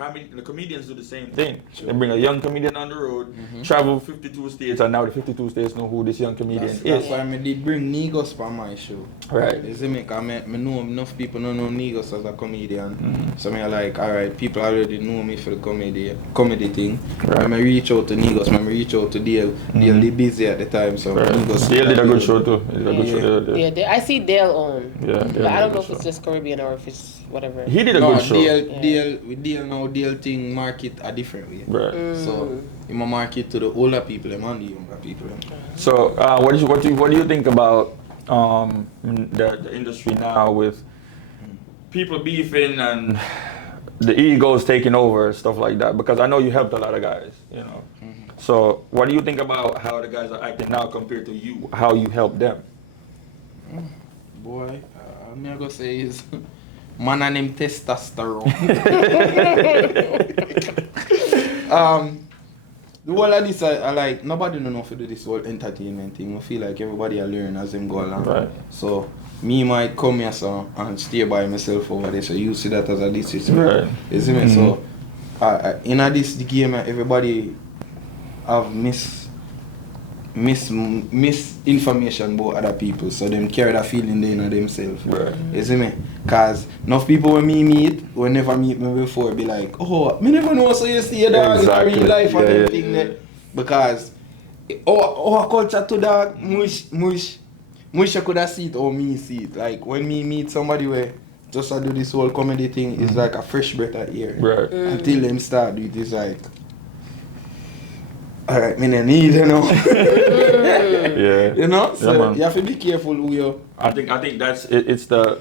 comedians do the same thing. They bring a young comedian on the road, travel 52 states, and now the 52 states know who this young comedian That's is. why I did bring Negos for my show. Right. You see me? Because I know enough people don't know Negos as a comedian. So I like, alright, people already know me for the comedy thing. Right. When I reach out to Negos, when I reach out to Dale, Dale did busy at the time, so Right. Negos. Dale did a good show too. He did a good Yeah. show. Yeah, I see Dale on. Yeah, Dale But did I a don't know good if it's show. just Caribbean or if it's whatever. He did a No, good show. Dale thing market a different way. Right. So, in my market to the older people and the younger people. So, what do you think about the industry now with people beefing and the egos taking over, stuff like that? Because I know you helped a lot of guys, you know. So, what do you think about how the guys are acting now compared to you, how you helped them? Boy, I'm not gonna say is man and him testosterone. The whole of this, I like, nobody don't know if to do this whole entertainment thing. I feel like everybody will learn as them go along. Right. So, me might come here so, and stay by myself over there, so you see that as a disrespect. Right. You see me? So, in this game, everybody have misinformation about other people, so them carry that feeling they in themselves. Right. You see me? Cause enough people when me meet, will never meet me before, be like, oh, me never know, so you see a dog Exactly. in real life and Yeah, them yeah. thing there. Because our culture to dog, mush could have see it or me see it. Like when me meet somebody where just to do this whole comedy thing, it's like a fresh breath of air. Right. Until them start do it, it's like, alright, me no need, you know. Yeah. You know? So man. you have to be careful who you. I think that's it's the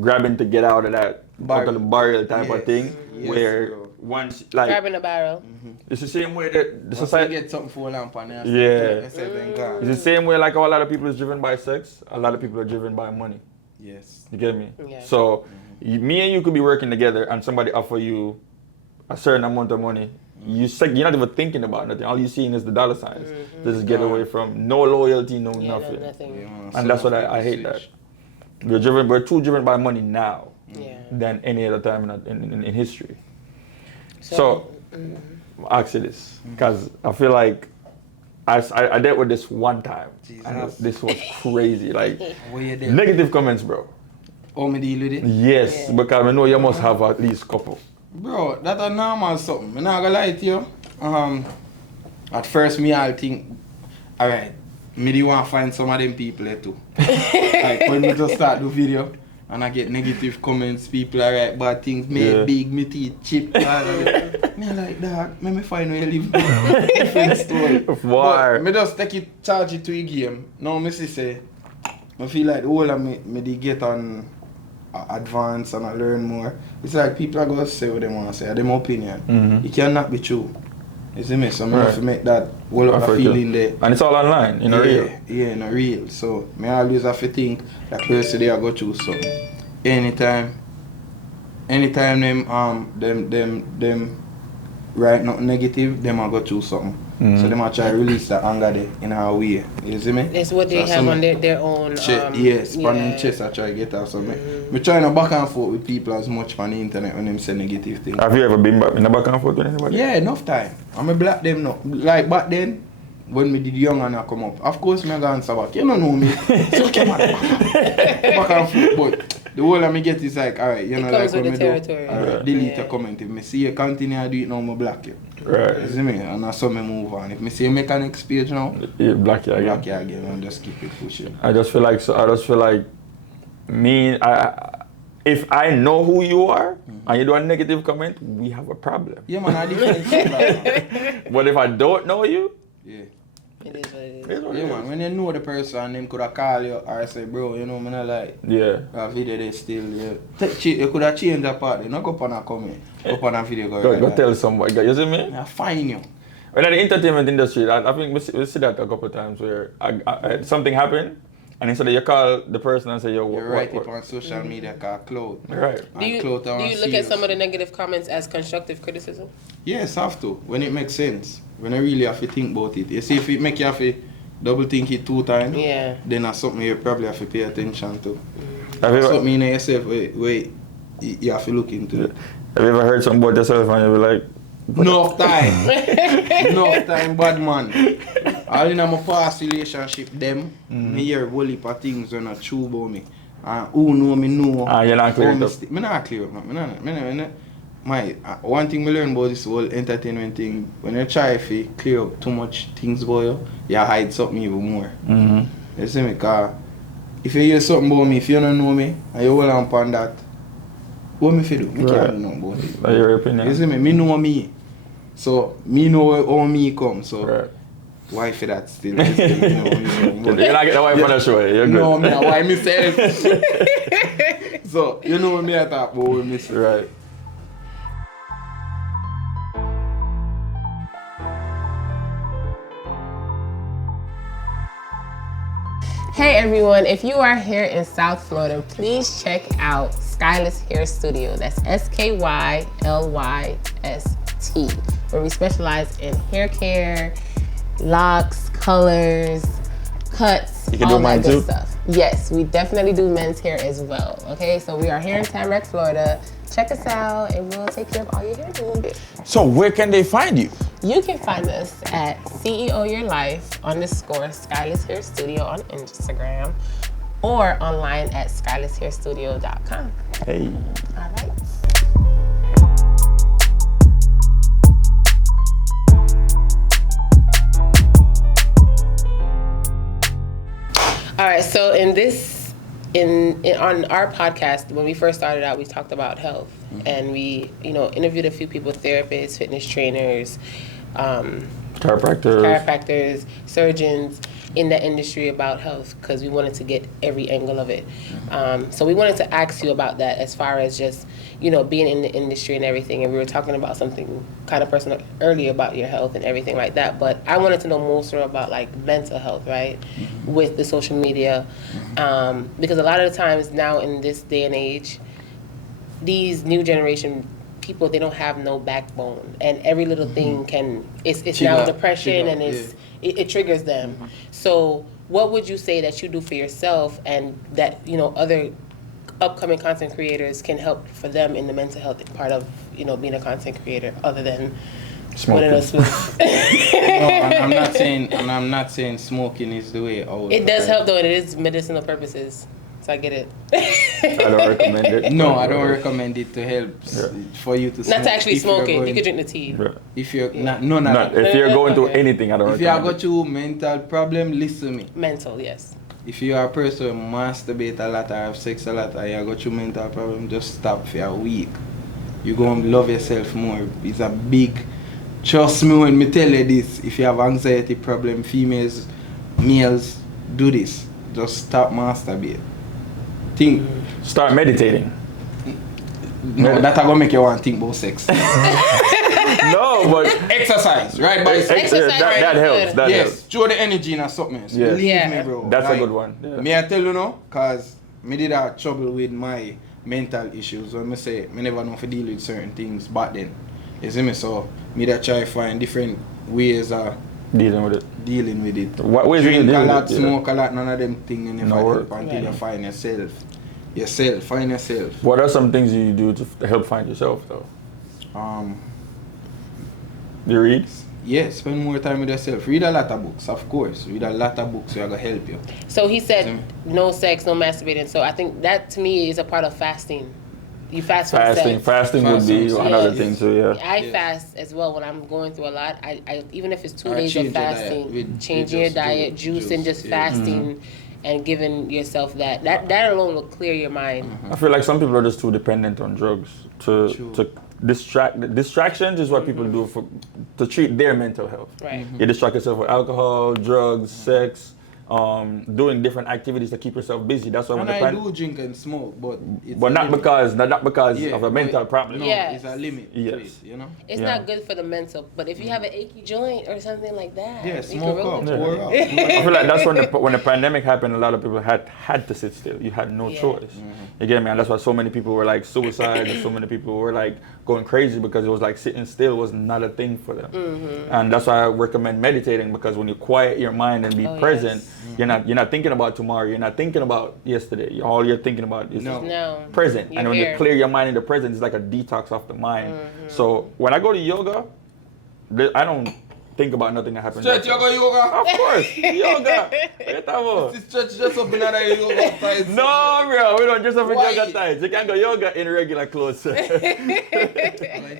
grabbing to get out of that out of the barrel type of Yes. thing Yes, where bro. once like Grabbing a barrel. it's the same way that the Once society you get something for a lamp on there, Yeah. it's gone. it's the same way like how a lot of people is driven by sex, a lot of people are driven by money. Yes. You get me? Yeah. So me and you could be working together and somebody offer you a certain amount of money. You're not even thinking about nothing. All you're seeing is the dollar signs. Just get away from no loyalty, no Yeah, nothing. no, nothing. Yeah, man. And that's what I hate that. We're too driven by money now Yeah. than any other time in history. So ask you this, because I feel like I dealt with this one time. And Jesus. this was crazy. Like What you did? negative comments, bro. Oh, me deal with it? Yes, Yeah. because I know you must have at least a couple. Bro, that's a normal something. I'm not gonna lie to you. At first, me all think, alright, me do want to find some of them people there too. Like when me just start the video and I get negative comments, people are write bad things, me Yeah. big, me teeth chip, all of it. Me like, dog, me find where you live. Different story. Why? But me just take it, charge it to a game. Now me say, I feel like the whole of me dey get on advance and I learn more. It's like people are going to say what they want to say, them opinion. It cannot be true. You see me? So I have to make that whole of a feeling there. And it's all online, you know, real. Yeah, in a real. So I always have to think that person they are go through something. Anytime them write nothing negative, them are go through something. So them are try to release that anger there in our way. You see me? It's what they So have some- on their own. Yes, on chest I try to get out. So me trying to back and forth with people as much on the internet when them say negative things. Have you ever been back in the back and forth with anybody? Yeah, enough time. I'm a black them now. Like back then, when me did young and I come up, of course me go answer back. You don't know me. So come on, back and forth. But the whole I me get is like, alright, you know, comes like with when the me territory. do, alright, delete a comment. If me see you continue to do it now, me block you. Right. You see me? And that's how me move on. If me see you make a next page now, Yeah, black, yeah, block you again and just keep it pushing. I just feel like if I know who you are and you do a negative comment, we have a problem. Yeah man, I different shit like that. But if I don't know you, Yeah. It is what it is. it's what it Yeah is. man, when you know the person, them could have call you or say, bro, you know, me not like Yeah. a video they still, yeah. You could have changed that part, not go up on a comment, go up on a video, go Go like tell somebody. You see me? I find you. When in the entertainment industry, I think we see that a couple of times where something happened, and instead of you call the person and say, yo, You what, write what, it on social media called clout. Right. Do you look at some of the negative comments as constructive criticism? Yes, have to, when it makes sense. When I really have to think about it. You see, if it make you have to double think it 2 times, Yeah. then that's something you probably have to pay attention to. have, you ever, Something in yourself, wait, you have to look into it. have you ever heard something about yourself and you be like, Enough time. Enough time, bad man. All in my past relationship, them, me hear whole heap of things when not true about me. And who know me know. you're not clear How me up. Me not clear up, man. One thing me learn about this whole entertainment thing, when you try to clear up too much things about you, you hide something even more. You see me? Because if you hear something about me, if you don't know me, and you hold on upon that, what me fi do? Me Right. can't know about it. That's your opinion. You see me? Me know me. So, me know how me come. So, Right. why for that still? You still know me. You're not getting the wife on the show, you're good. No, me, why myself? So, you know me I talk about with myself. Right. Hey everyone, if you are here in South Florida, please check out Skyless Hair Studio. That's SKYLYST, where we specialize in hair care, locks, colors, cuts, You can all do that mine good too? stuff. Yes, we definitely do men's hair as well. Okay, so we are here in Tamarack, Florida. Check us out and we'll take care of all your hair in a little bit. So where can they find you? You can find us at CEOYourLife_SkylessHairStudio on Instagram or online at skylesshairstudio.com. Hey. All right. All right, so on our podcast, when we first started out, we talked about health, and we, interviewed a few people, therapists, fitness trainers, chiropractors, surgeons in that industry about health, because we wanted to get every angle of it. So we wanted to ask you about that as far as just, being in the industry and everything. And we were talking about something kind of personal earlier about your health and everything like that. But I wanted to know more so about like mental health, right? With the social media. Because a lot of the times now in this day and age, these new generation people, they don't have no backbone, and every little thing it's now depression, and it triggers them. So what would you say that you do for yourself, and that other upcoming content creators can help for them in the mental health part of being a content creator, other than smoking? No, and I'm not saying smoking is the way out. It does help though, and it is medicinal purposes. So I get it. I don't recommend it. No, I don't recommend it to help for you to smoke. Not to actually smoke it. You could drink the tea. Yeah. If you're If you're going through anything, I don't if you recommend have got you mental problem, listen to me. Mental, yes. If you are a person who masturbate a lot or have sex a lot and you got you mental problem, just stop for a week. You're going to love yourself more. It's a big... Trust me when me tell you this. If you have anxiety problem, females, males, do this. Just stop masturbate. Think. Start meditating. No, that gonna make you want to think about sex. No, but Exercise, right? By Exercise, that helps. That yes, helps. show the energy in something else. Yes. Believe me, bro. That's Like, a good one. Yeah. Me I tell you no, cause me did have trouble with my mental issues. When me say me never know if I deal with certain things back then. You see me? So me that try find different ways of Dealing with it. What ways drink you a deal lot, with it? smoke a lot, none of them things and No work. until you find yourself. Find yourself. What are some things you do to help find yourself, though? You read? Yeah, spend more time with yourself. Read a lot of books, of course. Read a lot of books, so I gonna help you. So he said no sex, no masturbating. So I think that to me is a part of fasting. You fast from sex. Fasting would be another Yes. thing too, yeah. I fast as well when I'm going through a lot. I even if it's 2 Or days of change your diet fasting, with changing your just diet, juice, and just fasting, and giving yourself that alone will clear your mind. I feel like some people are just too dependent on drugs to distractions is what people do to treat their mental health. Right. You distract yourself with alcohol, drugs, sex, doing different activities to keep yourself busy. That's why And when I do drink and smoke, but it's but a not limit. because Yeah, of a mental problem. No, Yes. it's a limit. to Yes. it, you know. It's Yeah. not good for the mental, but if you have an achy joint or something like that, Yeah, you smoke can up, really pour up. I feel like that's when the pandemic happened. A lot of people had to sit still. You had no Yeah. choice. You get me? And that's why so many people were like suicide, and so many people were like going crazy because it was like sitting still was not a thing for them. And that's why I recommend meditating, because when you quiet your mind and be present, you're not thinking about tomorrow. You're not thinking about yesterday. All you're thinking about is No. present. You're And when here. you clear your mind in the present, it's like a detox of the mind. So when I go to yoga, I don't think about nothing that happened. Stretch yoga. Of course, yoga. What about? This stretch just up in another yoga tights. No, bro, we don't dress up in Why? yoga tights. You can go yoga in regular clothes. I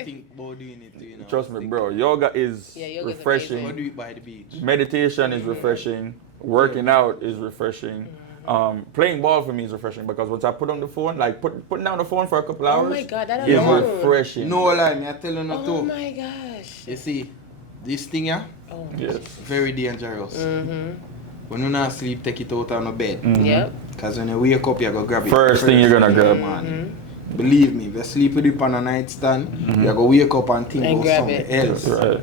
think about doing it, you know. Trust me, bro. Yoga is yoga's refreshing. Go do it by the beach. Meditation is refreshing. Working out is refreshing. Playing ball for me is refreshing, because once I put on the phone, like putting down the phone for a couple hours, my God, that is alone. refreshing. No lie, me I tell you not Oh to. my gosh. You see, this thing here, Oh. Yes. very dangerous. When you not sleep, take it out on the bed. Yep. Cause when you wake up, you go grab it. First thing you're gonna grab. Man. Believe me, if you sleep with it on a nightstand, you go wake up and think And about grab something it. else. Right.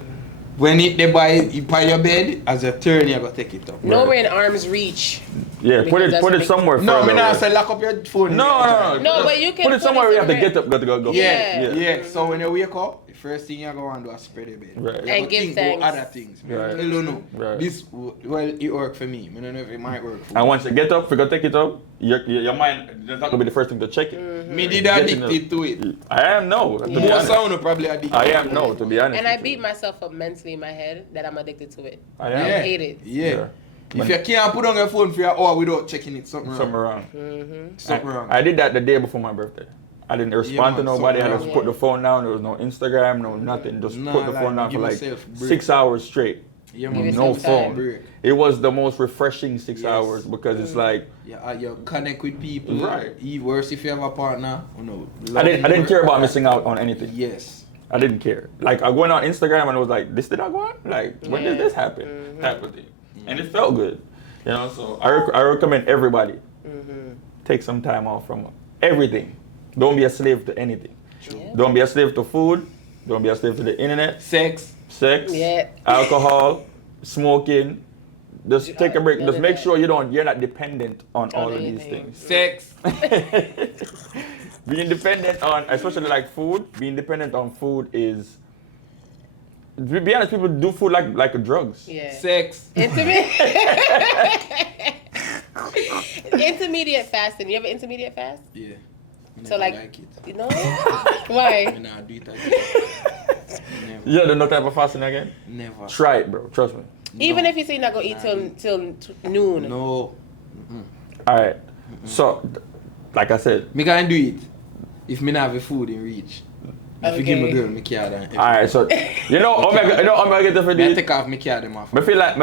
When it they by your bed, as you turn, you go take it up. Nowhere in arm's reach. Yeah, Because that's put what it somewhere No, further me not away. say lock up your phone. No. No, but you can Put it somewhere where you have to somewhere- get up, go. Yeah. So when you wake up, the first thing you go and do is spread the bed. Right. You And go give think thanks. about other things. Right. I don't know. Right. This, well, it worked for me. I don't know if it might work for And you. once you get up, if you go take it up, your mind is not gonna be the first thing to check it. Me did Getting addicted to it. I am no, to be More honest. sound probably addicted. I am no, to be honest. And I with you. beat myself up mentally in my head that I'm addicted to it. I am. Yeah. hate it. Yeah. If you can't put on your phone for your hour without checking it, something Something wrong. wrong. Something wrong. I did that the day before my birthday. I didn't respond to man, nobody. I something just wrong. put the phone down. There was no Instagram, no nothing. Just Nah, put the like, phone down for give like yourself a break. 6 hours straight. Yeah, Give man. yourself No time. phone. Break. It was the most refreshing 6 Yes. hours because it's like You connect with people. Right. Even worse if you have a partner. Oh, no. I didn't care about missing out on anything. Yes. I didn't care. Like I went on Instagram and it was like, this did not go on? Like when did Yeah. this happen? Type of thing. And it felt good. You know, so I recommend everybody take some time off from everything. Don't be a slave to anything. Yeah. Don't be a slave to food. Don't be a slave to the internet, Sex. sex, Yeah. alcohol, smoking. Just take a break. None Just of make that. sure you're not dependent on all of these anything. things. Sex. Being dependent on, especially like food, being dependent on food is, to be honest, people do food like drugs. Yeah. Sex. Intermediate fasting. You ever intermediate fast? Yeah. Me So never like, it. you know? Why? Me nah do it again. Never. You don't do no type of fasting again? Never. Try it, bro. Trust me. Even No. if you say you're not gonna eat till noon. No. All right. So, like I said, Me can do it if me not have a food in reach. If you give me Okay. girl, me care them. all right. So, I'm gonna get the for Me this. take off me care them off. I feel like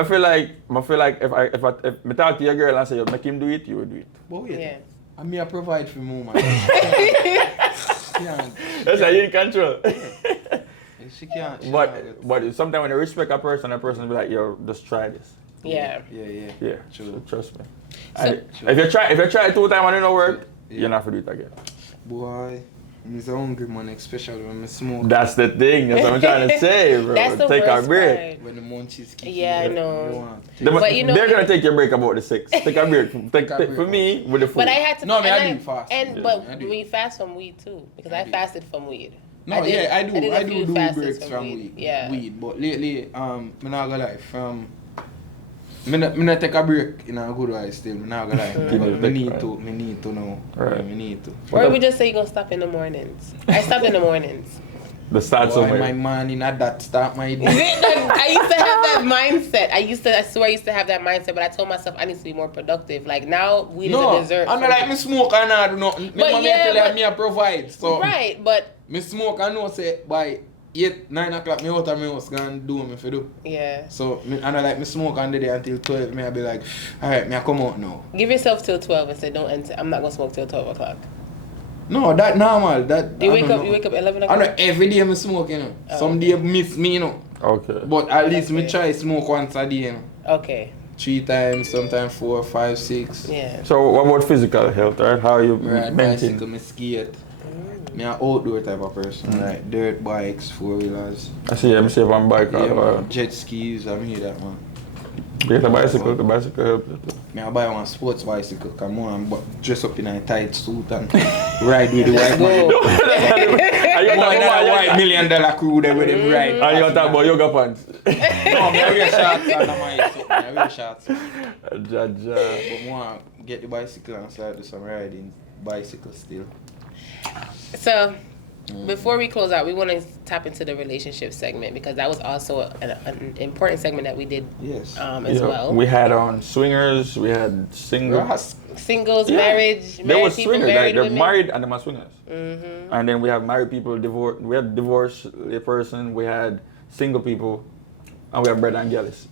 if me talk to your girl and say you make him do it, you will do it. But wait. Yeah. I me I provide for more man. That's how you in control. She can't. but sometimes when you respect a person will be like, yo, just try this. Yeah. Yeah. Yeah, True. trust me. So- And if you try it 2 times and it don't work, Yeah. you're not for do it again. Boy, I'm so hungry man, especially when I smoke. That's the thing. That's what I'm trying to say, bro. That's the Take a worst break. part. When the munchies kick Yeah, in, I know. you want. But you know- they're gonna take your break about the 6. Take a break. Take a break. For me with the food. But I had to. No, I mean, and I do fast. And Yeah, but I do. we fast from weed too because I do. fasted from weed. No, I did I a few do fasts breaks from weed. Yeah. But lately, me not gonna lie, me not take a break in a good way still. Me not gonna lie. Mm. me need to know. Right. Yeah, me need to. Or we just say you gonna stop in the mornings. I stopped in the mornings. The start Boy, somewhere. my morning at that start my day. I used to have that mindset. I swear I used to have that mindset, but I told myself I need to be more productive. Like now, weed No, is a dessert. I'm for not like me. me smoke and I do nothing. But Me yeah, tell you but- me I provide. So Right, but me smoke and know say by 8, 9 o'clock me out of my house gonna do me for do. yeah. So me, and I like me smoke on the day until 12. Me I be like, alright, me I come out now. Give yourself till 12 and say don't enter. I'm not gonna smoke till 12 o'clock. No, that normal. That You I wake don't up. know. You wake up 11 I o'clock. know every day me smoke, you know. Oh, Some okay. day miss me, you know. Okay. But at least me Okay. try smoke once a day, you know. Okay. 3 times, sometimes 4, 5, 6. Yeah. So what about physical health, right? How are you Me ride bicycle, maintain? me skate. Me an outdoor type of person, like dirt bikes, 4-wheelers. I see I'm safe on bike. Yeah, man. Jet skis, I'm here that man. Get a bicycle. The bicycle help you too. Me I buy one sports bicycle, come on, dress up in a tight suit and ride with the white man. Are you Boy, that talking white about? $1 million crew there with them ride. Are you talking about yoga pants? No, me I wear shorts and I wear shorts. Jaja. But more get the bicycle and start do some riding bicycle still. So, before we close out, we want to tap into the relationship segment because that was also an important segment that we did Yes. as Yeah, well. We had on swingers. We had single. Singles, Yeah. marriage, They married were people, swingers. married They're women. married and they are swingers. Mm-hmm. And then we have married people, divorced. We had divorced person. We had single people, and we have bread and gallus.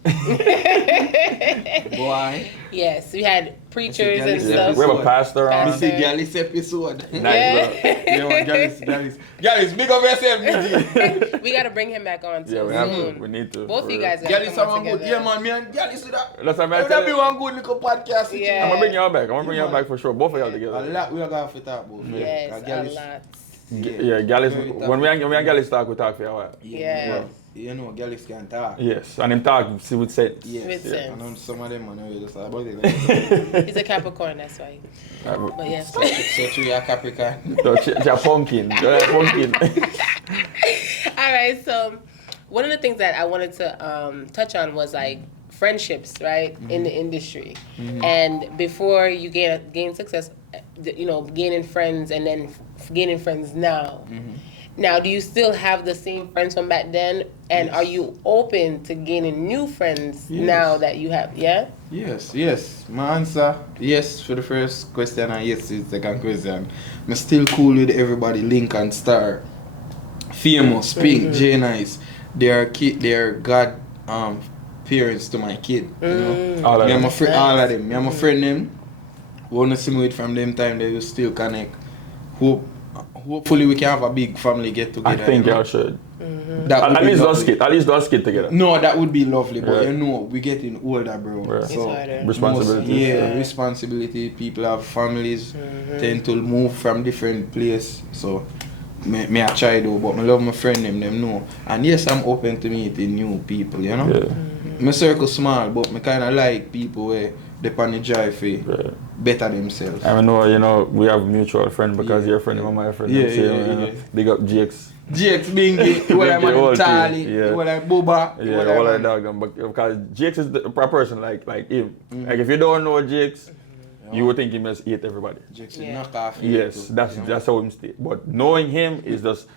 Boy. Yes, we had preachers and That's a Yeah, stuff. we have a pastor Me on. see Gallus episode. Nice, Yeah, man, Gallus, big up yourself, BG. We got to bring him back on too Yeah, we have to. soon. We need to. Both of you For guys real. got to Gallus, come on someone good. together. Yeah, man, me and Gallus see that. That's what I'm That telling be you. one good little podcast. Yeah. I'm gonna bring y'all back. I'm gonna bring y'all Yeah. back for sure. Both of y'all A together. lot we are going to talk about. Yes, Cause a Gallus, lot. Yeah, Gallis, when we and Gallis talk, we talk for a while. Yeah. You know, Gallis can talk. Yes, and him talk see with sense. Yes. With Yeah. sense. And on some of them, man, we just talk about it. He's a Capricorn, that's why. But yes. So you are Capricorn. So, you're pumpkin. You're pumpkin. All right, so one of the things that I wanted to touch on was like friendships, right, in the industry. And before you gain success, you know, gaining friends and then gaining friends now. Now, do you still have the same friends from back then? And are you open to gaining new friends now that you have, yeah? Yes. My answer, yes for the first question and yes to the second question. I'm still cool with everybody, Lincoln Star, Famous, Pink, J Nice. They are God parents to my kid. You know? All of them. All of them. Me and my friend them. Wanna see me with from them time they will still connect. Hopefully we can have a big family get together. I think you know? y'all should. At least those kids together. No, that would be lovely, but Right. you know, we're getting older, bro. Right. It's So harder. Responsibility. responsibility. People have families, tend to move from different places. So, me I try though, but I love my friend them know. And yes, I'm open to meeting new people, you know. Yeah. My circle small, but I kind of like people where they on the drive for Right. better themselves. I know, you know, we have mutual friend because you're a friend of my friend. Yeah, Same, yeah, you know. yeah. Big up Jakes. GX Bingy, what I'm Bingy, on Charlie, yeah. what I'm Boba, Yeah, what all I'm that dog. But because Jakes is a person like him. Like if you don't know Jakes, you would think he must eat everybody. GX Yeah. knock off. Yes, that's how him stay. But knowing him is just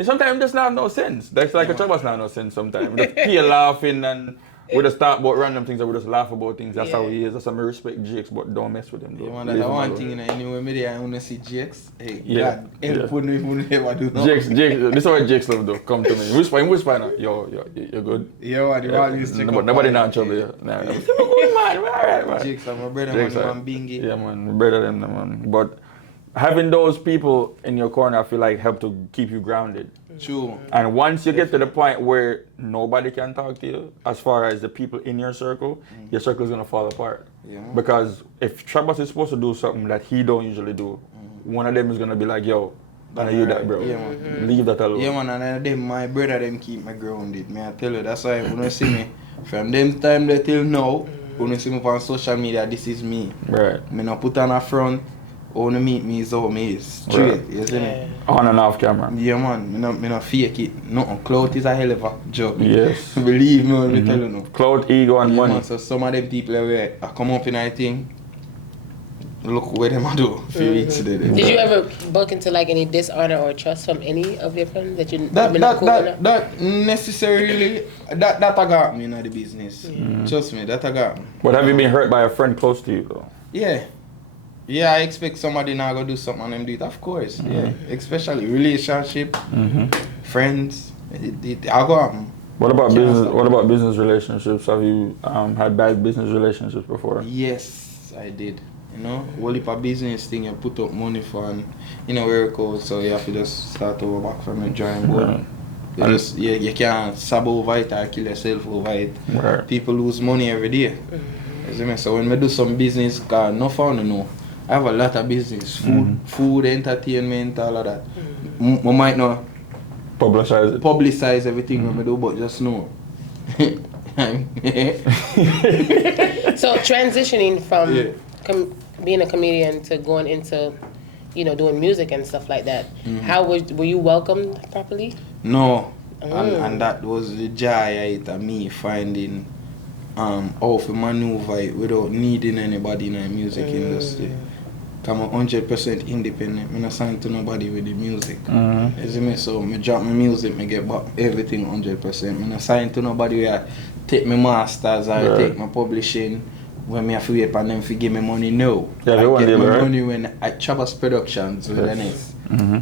sometimes just not no sense. That's like a Trabass not no sense sometimes. Just pure laughing and we just talk about random things and we just laugh about things. That's how he is. That's how I respect Jakes, but don't mess with him though. You want Leave that him one alone. thing in anyway, maybe I want to see GX. Hey, Yeah, God, yeah. help wouldn't ever do no. Jakes, this is what Jakes love though. Come to me. Whisper now. You're good. Yeah, what you always check But up nobody on not in it. trouble here. Nah, man, alright, man. GX, I'm a brother, Jakes, man, Bingy. yeah, man, better than them, man. But having those people in your corner, I feel like help to keep you grounded. True. And once you get to the point where nobody can talk to you, as far as the people in your circle is gonna fall apart. Yeah. Because if Trabass is supposed to do something that he don't usually do, one of them is gonna be like, yo, I know you that, bro. Yeah, man. Leave that alone. Yeah, man, and them, my brother, them keep me grounded. Me, I tell you, that's why when you see me, from them time they till now, when you see me on social media, this is me. Right. Me not put on a front, or to meet me is how me is. Straight, Right. you see me? On and off camera. Yeah, man, me not fake it. No, clout is a hell of a job. Yes. Believe me when I tell you no. Clout, ego, and Yeah, money. man, so some of them people where I come up in a thing, look what them I do. If you reach there. Did you ever bump into like any dishonor or trust from any of your friends that you That been not cool enough? that necessarily that I got me in the business. Trust me, that I got me. But have you been hurt by a friend close to you though? Yeah. Yeah, I expect somebody now go do something and them do it, of course. Yeah. Especially relationship, friends. I go happen. What about Can't business? stop. What about business relationships? Have you had bad business relationships before? Yes, I did. You know, whole heap of business thing you put up money for and you know where it goes, so you have to just start over back from the drawing board. Right. You can't sub over it or kill yourself over it. Right. People lose money every day. You see me? So when I do some business, cause no fun, you know. I have a lot of business, food, entertainment, all of that. I might not Publicize it. publicize everything when I do, but just know. So transitioning from Yeah. being a comedian to going into, you know, doing music and stuff like that, how were you welcomed properly? No, and that was the joy I had of me finding how to maneuver it without needing anybody in the music industry. I'm 100% independent. I'm not signed to nobody with the music. You see me? So I drop my music, I get back everything 100%. I'm not signed to nobody where I take my masters or take my publishing when I have to wait for them to give me money. No. Yeah, they I want get deal, my right? money when I Trabass Productions with an S.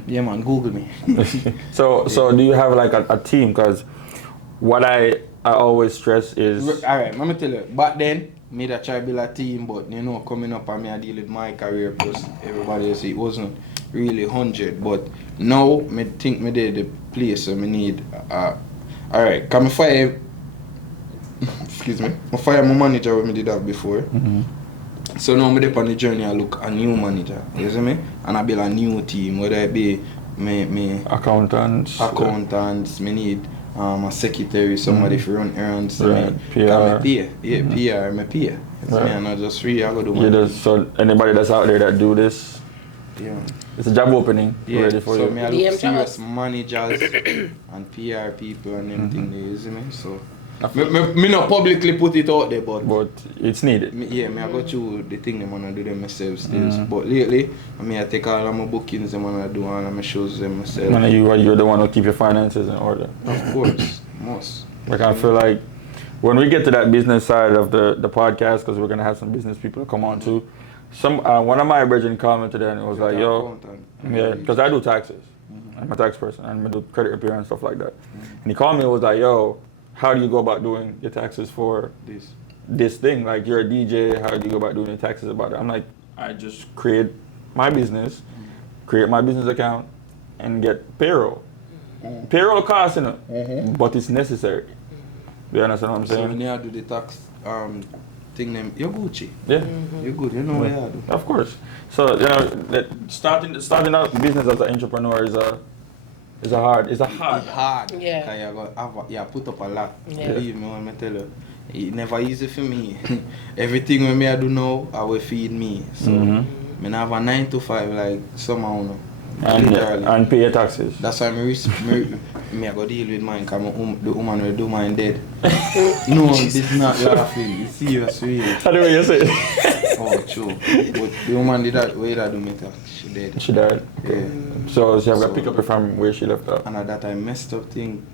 Yeah man, Google me. So do you have like a team? Because what I always stress is Alright, let me tell you, back then, me that try build a team, but you know, coming up and me I deal with my career plus everybody else, it wasn't really 100. But now, me think me did the place so me need, alright, can me fire, excuse me, I fire my manager what me did have before. So now I'm on the journey I look a new manager, you see me? And I build a new team, whether it be me accountants, me need a secretary, somebody to run errands. Right. PR. Me PR, me pay. It's me, and I just free, I go do my thing. So anybody that's out there that do this, Yeah. it's a job opening ready for so you. me I DM look serious Trabass. managers and PR people and everything there, you see me? So me not publicly put it out there, But it's needed. me I go through the thing them and I do them myself still. But lately, I take all of my bookings them and I do all of my shows them myself. And you're the one who keep your finances in order. Of course, must. Like I feel like when we get to that business side of the podcast, because we're gonna have some business people to come on too. One of my brethren commented today and it was like, yo, yeah, because I do taxes. I'm a tax person and I do credit repair and stuff like that. And he called me and was like, yo, how do you go about doing your taxes for this thing? Like you're a DJ, how do you go about doing your taxes about it? I'm like, I just create my business, create my business account, and get payroll. Payroll costs, you know, but it's necessary. You understand what I'm So saying? when you do the tax thing them, you're Gucci. Yeah. You're good, you know what you do. Of course. So you know, starting out business as an entrepreneur is a hard. It's hard. Yeah. Because you put up a lot. Yeah. Believe me when I tell you. It's never easy for me. Everything when I do now, I will feed me. So I have a 9 to 5 like somehow. No. And pay your taxes. That's why I go deal with mine because the woman will do mine dead. No, this is not laughing. It's serious, really. How do you say it? Oh, true. But the woman did that way that do me tax. She dead. She died. Yeah. So she have to pick up it from where she left off. And at that I messed up thing.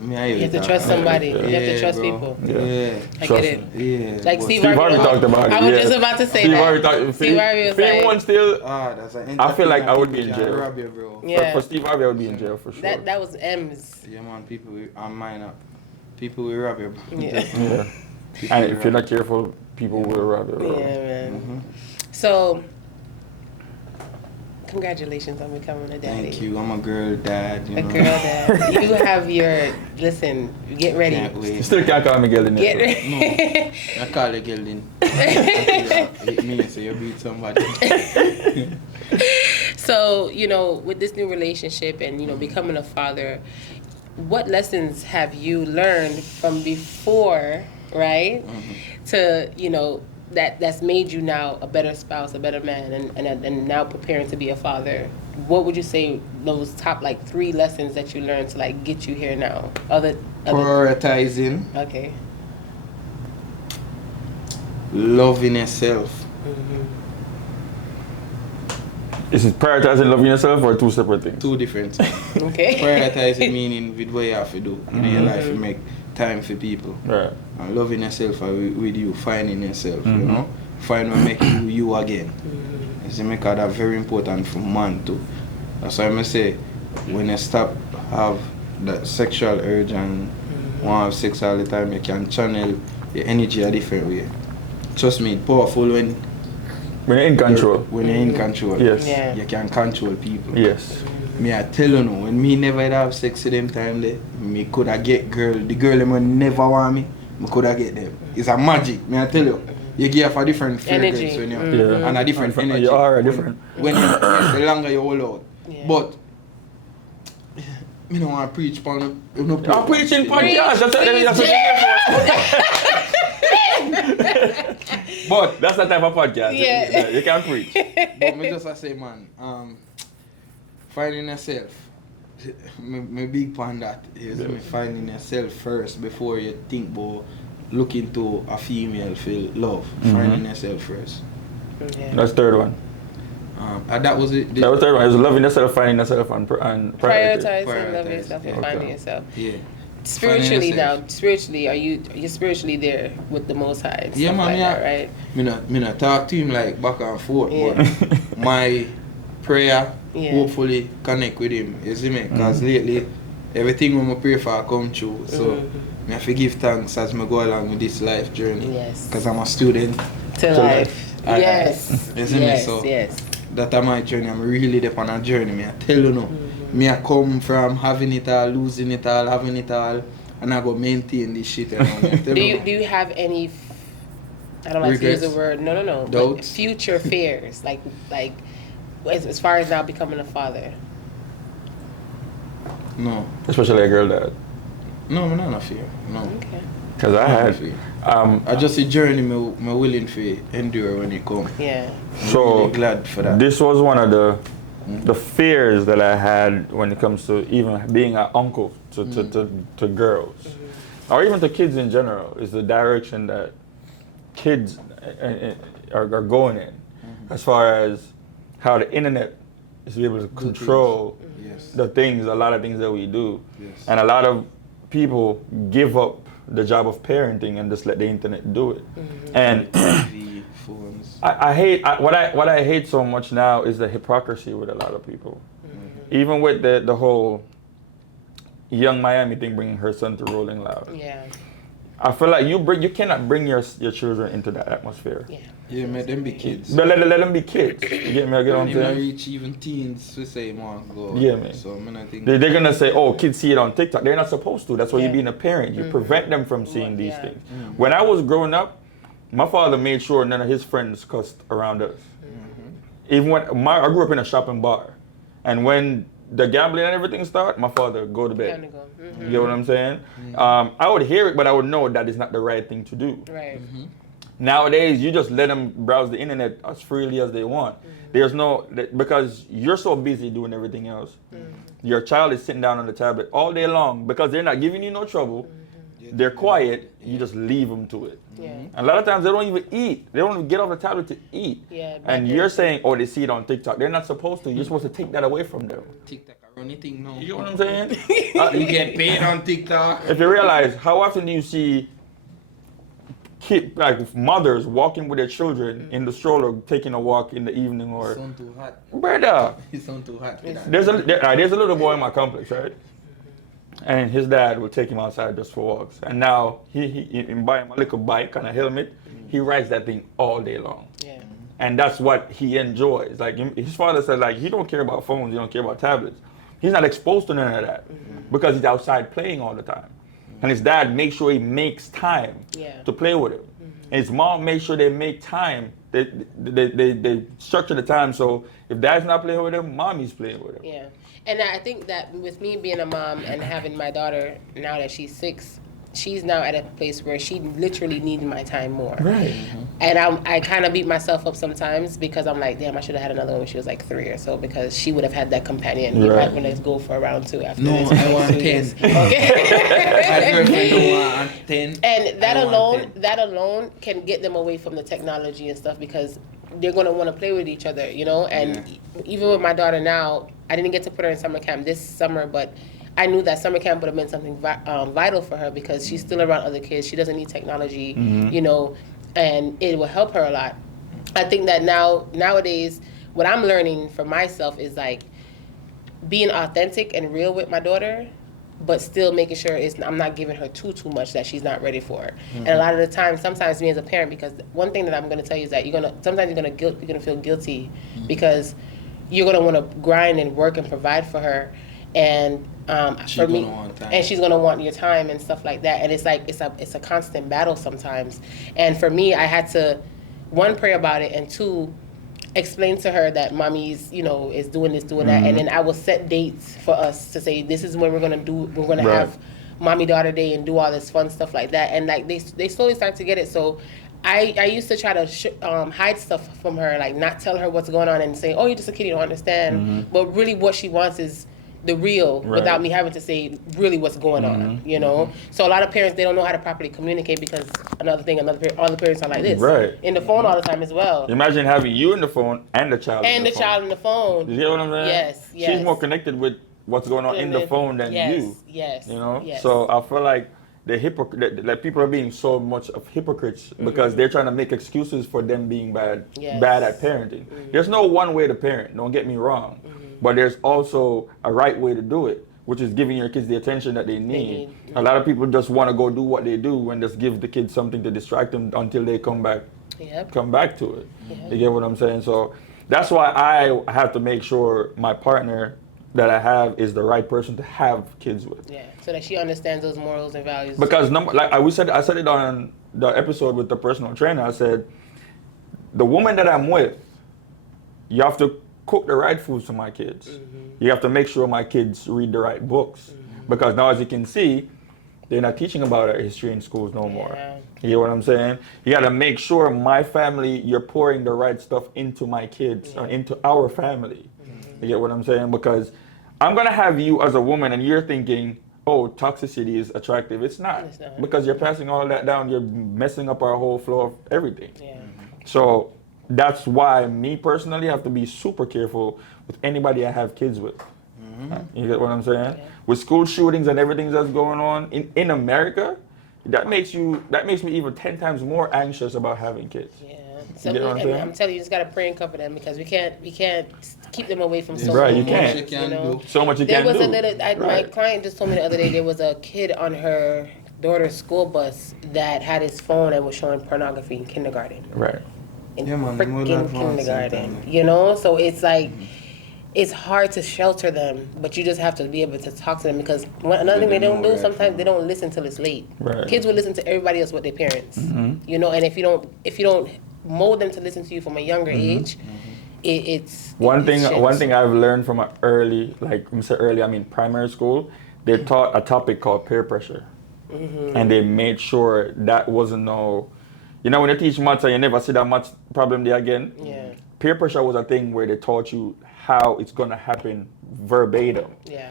You have to trust somebody. You have to trust bro. people. Yeah. I Trust get it. me. Yeah. Like but Steve Steve Harvey Harvey talked about it. I was yeah. just about to say Steve that. Harvey talked. Steve Harvey was Fame like, one still. that's an I feel like I would be in entertainer jail. rob you, bro. Yeah. For Steve Harvey, I would be in jail for sure. that was M's. Yeah, man. People will mine up. People will rob you, bro. Yeah. Yeah. And if you're not careful, people will rob you. Yeah, man. So, congratulations on becoming a daddy. Thank you. I'm a girl dad. You A know. girl dad. You have your, listen, get ready. Can't You wait. still can't call Miguel in Get there. ready. I call a girl then. Hit me and say you beat somebody. So, you know, with this new relationship and, you know, becoming a father, what lessons have you learned from before, right, to, you know, that's made you now a better spouse, a better man, and now preparing to be a father? What would you say those top, like, 3 lessons that you learned to, like, get you here now? Prioritizing, Okay. loving yourself. Is it prioritizing loving yourself or 2 separate things? 2 different things. Okay. Prioritizing meaning with what you have to do in your life to make time for people. Right. And loving yourself with you, finding yourself, you know. Find what make you again. You see, make that very important for man too. That's why I say when you stop have that sexual urge and want to have sex all the time, you can channel your energy a different way. Trust me, it's powerful when you're in control. When you're in control. Yes. Yeah. You can control people. Yes. Me I tell you now, when me never have sex with them time there, me coulda get girl. The girl them will never want me coulda get them. It's a magic, me I tell you. You give a different fragrance Energy. when you Yeah. and a different energy. You are different. When the longer you hold out. Yeah. But me don't want to preach on I'm preaching podcast. That's But that's the type of podcast. Yeah. You can preach. But me just I say, man, finding yourself. Me big on that. Is me finding yourself first before you think about looking to a female for love. Finding yourself first. Yeah. That's third one. And that was it. That was third one. It was loving yourself, finding yourself, and priority. Prioritizing, loving yourself, and Yeah. finding yourself. Yeah. Spiritually Finding now, yourself. spiritually, you're spiritually there with the Most High and Yeah, stuff man, like yeah. that, right? Me not talk to him like back and forth, Yeah. but my prayer Yeah. hopefully connect with him. You see me? Because lately, everything when I pray for come true. So, me have to give thanks as I go along with this life journey. Yes. Because I'm a student. To life. I- Yes. You see me? Yes, So, yes. that is my journey. I'm really there on a journey. Me I tell you now. Me I come from having it all, losing it all, having it all, and I go maintain this shit. You know? Me I tell Do you you now. do you have any? I don't like to use the Regrets? word. No. But Doubts? future fears, like as far as now becoming a father. No. Especially a girl dad. No, I'm not fear. No. Okay. Because I had. I just a journey me willing to endure when it come. Yeah. So really glad for that. This was one of the fears that I had when it comes to even being an uncle to girls, or even to kids in general, is the direction that kids are going in, as far as how the internet is able to control the things, a lot of things that we do, and a lot of people give up the job of parenting and just let the internet do it. And TV, phones. I hate what I hate so much now is the hypocrisy with a lot of people. Even with the whole Young Miami thing, bringing her son to Rolling Loud. Yeah. I feel like you cannot bring your children into that atmosphere. Yeah. Yeah, let them be kids. But let them be kids. You get me? I get what I'm If I saying? reach even teens, we say more go. Yeah, man. So I mean, I think They're gonna say, "Oh, kids see it on TikTok." They're not supposed to. That's why you Yeah. being a parent. You prevent them from seeing these Yeah. things. When I was growing up, my father made sure none of his friends cussed around us. Even when I grew up in a shopping bar, and when the gambling and everything started, my father go to bed. Time to go. You get what I'm saying? I would hear it, but I would know that is not the right thing to do. Right. Nowadays, you just let them browse the internet as freely as they want. There's no, because you're so busy doing everything else. Your child is sitting down on the tablet all day long because they're not giving you no trouble. They're quiet. You just leave them to it. Yeah. And a lot of times they don't even eat. They don't even get off the tablet to eat. Yeah. And you're saying, oh, they see it on TikTok. They're not supposed to. You're supposed to take that away from them. TikTok or anything now. You get what I'm saying? You get paid on TikTok. If you realize, how often do you see like mothers walking with their children in the stroller, taking a walk in the evening, or Sun too hot. brother? It's sun too hot. For that. There's a little boy in my complex, right? And his dad would take him outside just for walks. And now he buy him a little bike and a helmet. He rides that thing all day long. Yeah. And that's what he enjoys. Like his father said, like he don't care about phones, he don't care about tablets. He's not exposed to none of that because he's outside playing all the time. And his dad makes sure he makes time to play with him. And his mom makes sure they make time. They structure the time so if dad's not playing with him, mommy's playing with him. Yeah. And I think that with me being a mom and having my daughter now that she's 6, she's now at a place where she literally needs my time more. Right. And I kind of beat myself up sometimes because I'm like, damn, I should have had another one when she was like 3 or so because she would have had that companion. You might want to go for a round 2 after No, this. I want 10. Okay. My girlfriend don't want 10. And I want 10. that alone can get them away from the technology and stuff because they're going to want to play with each other, you know? And even with my daughter now, I didn't get to put her in summer camp this summer, but I knew that summer camp would have been something vital for her because she's still around other kids. She doesn't need technology, you know, and it will help her a lot. I think that nowadays, what I'm learning for myself is like being authentic and real with my daughter, but still making sure I'm not giving her too much that she's not ready for. And a lot of the time, sometimes me as a parent, because one thing that I'm going to tell you is that sometimes you're going to feel guilty because you're going to want to grind and work and provide for her. And for me, and she's gonna want your time and stuff like that. And it's like it's a constant battle sometimes. And for me, I had to 1 pray about it and 2 explain to her that mommy's is doing this, doing that, and then I will set dates for us to say this is when we're gonna have mommy daughter day and do all this fun stuff like that. And like they slowly start to get it. So I used to try to hide stuff from her, like not tell her what's going on and say, oh, you're just a kid, you don't understand. But really, what she wants is the real without me having to say really what's going on, you know? So a lot of parents, they don't know how to properly communicate because all the parents are like this. In the phone all the time as well. Imagine having you in the phone and the child in the phone. Child in the phone. You get what I'm saying? Yes. She's more connected with what's going on in the phone than you. Yes. You know? Yes. So I feel like like people are being so much of hypocrites because they're trying to make excuses for them being bad at parenting. There's no one way to parent, don't get me wrong. But there's also a right way to do it, which is giving your kids the attention that they need. A lot of people just want to go do what they do and just give the kids something to distract them until they come back to it. You get what I'm saying? So that's why I have to make sure my partner that I have is the right person to have kids with. Yeah, so that she understands those morals and values. Because I said it on the episode with the personal trainer. I said, the woman that I'm with, you have to cook the right foods for my kids. You have to make sure my kids read the right books. Because now, as you can see, they're not teaching about our history in schools no more. You know what I'm saying? You got to make sure my family, you're pouring the right stuff into my kids, or into our family. You get what I'm saying? Because I'm going to have you as a woman and you're thinking, oh, toxicity is attractive. It's not. Because you're passing all that down. You're messing up our whole flow of everything. So that's why me personally have to be super careful with anybody I have kids with. You get what I'm saying? With school shootings and everything that's going on in America, that makes me even 10 times more anxious about having kids. So I'm telling you, just gotta pray and cover them because we can't keep them away from so right, much. You can't. You know? So much you there can't was do. A little. My client just told me the other day there was a kid on her daughter's school bus that had his phone and was showing pornography in kindergarten. Right. In freaking kindergarten. You know, so it's like. It's hard to shelter them, but you just have to be able to talk to them because another thing they don't do, sometimes they don't listen till it's late. Right. Kids will listen to everybody else but their parents. You know, and if you don't mold them to listen to you from a younger age, it's one thing I've learned from an early, like when I say early, I mean primary school, they taught a topic called peer pressure. And they made sure that wasn't no, you know, when they teach maths and you never see that maths problem there again. Peer pressure was a thing where they taught you how it's gonna happen verbatim.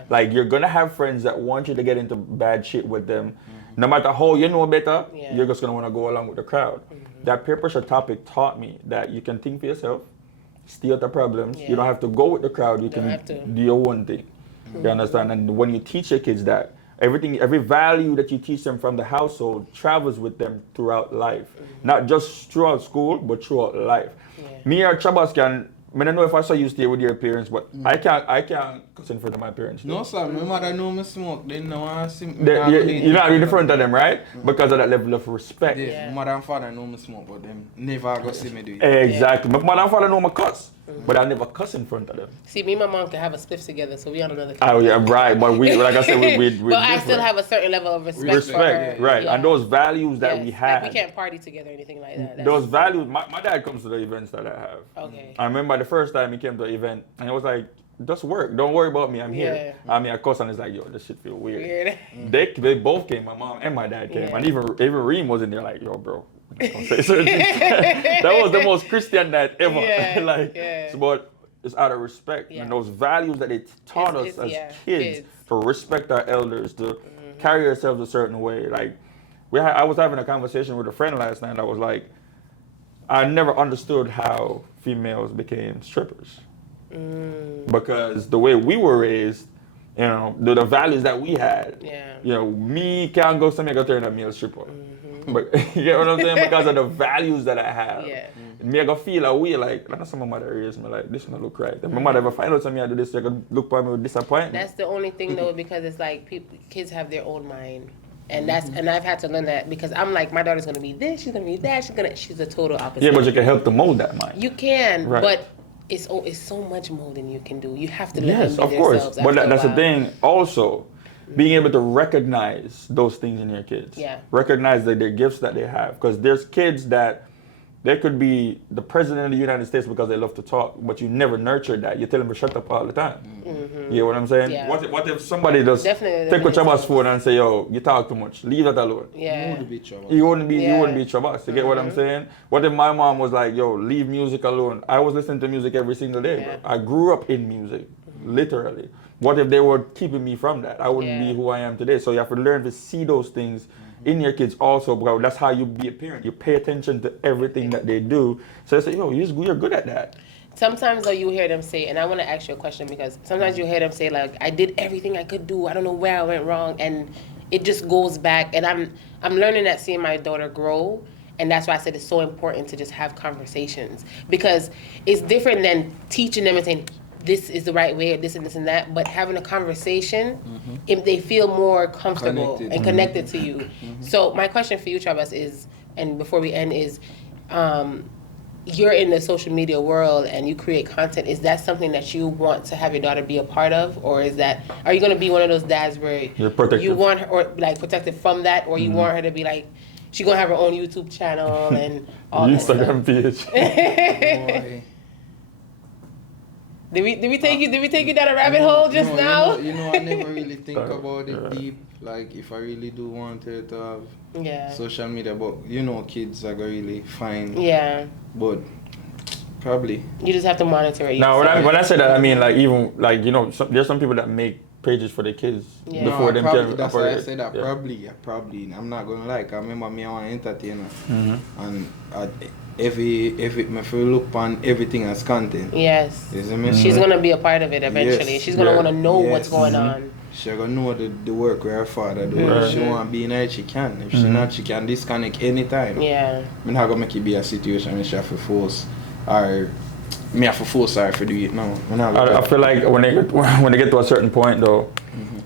Like you're gonna have friends that want you to get into bad shit with them. No matter how you know better, you're just gonna wanna go along with the crowd. That peer pressure topic taught me that you can think for yourself, stay out of problems. You don't have to go with the crowd. You can do your own thing. You understand? And when you teach your kids that, every value that you teach them from the household travels with them throughout life. Not just throughout school, but throughout life. Me or Trabass can, I don't know if I saw you stay with your parents, but I can't cuss in front of my parents. No, sir. My mother know me smoke. They know I see me. You're not in front of them, right? Because of that level of respect. My mother and father know me smoke, but them never go see me do it. Exactly. My mother and father know me cuss, but I never cuss in front of them. See, me and my mom can have a spliff together, so we on another. Oh yeah, right. But we, like I said, we but I still have a certain level of respect for her. Right. And those values that we have. Like we can't party together or anything like that. Those values. My dad comes to the events that I have. Okay. I remember the first time he came to the event, and it was like, just work. Don't worry about me. I'm here. I mean, of course, and it's like, yo, this shit feel weird. They both came. My mom and my dad came, and even Reem was in there like, yo, bro. Say certain things. That was the most Christian night ever. But it's out of respect and those values that they taught us as kids to respect our elders, to carry ourselves a certain way. Like I was having a conversation with a friend last night. I was like, I never understood how females became strippers because the way we were raised, you know, the values that we had. You know, me can't go somewhere go turn a male stripper. But you get what I'm saying? Because of the values that I have. Me I go feel a way like that's some of my mother raised me like this don't look right. If my mother ever find out something I do this, they could look at me with disappointment. That's the only thing though, because it's like kids have their own mind. And and I've had to learn that because I'm like, my daughter's gonna be this, she's gonna be that, she's the total opposite. Yeah, but you can help to mold that mind. You can, but it's so much molding you can do. You have to let them be of course. themselves. But that's the thing also. Being able to recognize those things in your kids. Recognize that their gifts that they have. Because there's kids that they could be the president of the United States because they love to talk, but you never nurtured that. You tell them to shut up all the time. You know what I'm saying? What if somebody does take a Trabass phone and say, yo, you talk too much. Leave that alone. You wouldn't be Trabass. You get what I'm saying? What if my mom was like, yo, leave music alone? I was listening to music every single day, bro. I grew up in music, literally. What if they were keeping me from that? I wouldn't be who I am today. So you have to learn to see those things in your kids also, because that's how you be a parent. You pay attention to everything that they do. So they say, yo, you're good at that. Sometimes though you hear them say, and I want to ask you a question because sometimes you hear them say like, I did everything I could do. I don't know where I went wrong. And it just goes back. And I'm learning that seeing my daughter grow. And that's why I said it's so important to just have conversations because it's different than teaching them and saying, this is the right way, this and this and that, but having a conversation, if they feel more comfortable and connected to you. So my question for you, Trabass, is, and before we end, is you're in the social media world and you create content. Is that something that you want to have your daughter be a part of? Or are you going to be one of those dads where you want her, or like protected from that, or you want her to be like, she's going to have her own YouTube channel and all that stuff? Instagram page. Did we take you down a rabbit hole just now? I never really think about it deep. Like if I really do want it to have social media, but kids are gonna really fine. Yeah. But probably. You just have to monitor it. Now, when I say that, I mean like even like there's some people that make pages for their kids before them. That's why I said that. Probably. I'm not gonna lie. I remember me I want to entertain her, and if I look on everything as content. Yes. She's gonna be a part of it eventually. Yes. She's gonna want to know what's going on. She's gonna know the work where her father do. If she want to be in it, she can. If she not, she can disconnect anytime. Yeah. I'm not gonna make it be a situation where she have to force or me have to force her to do it. No. I feel like when they get to a certain point though,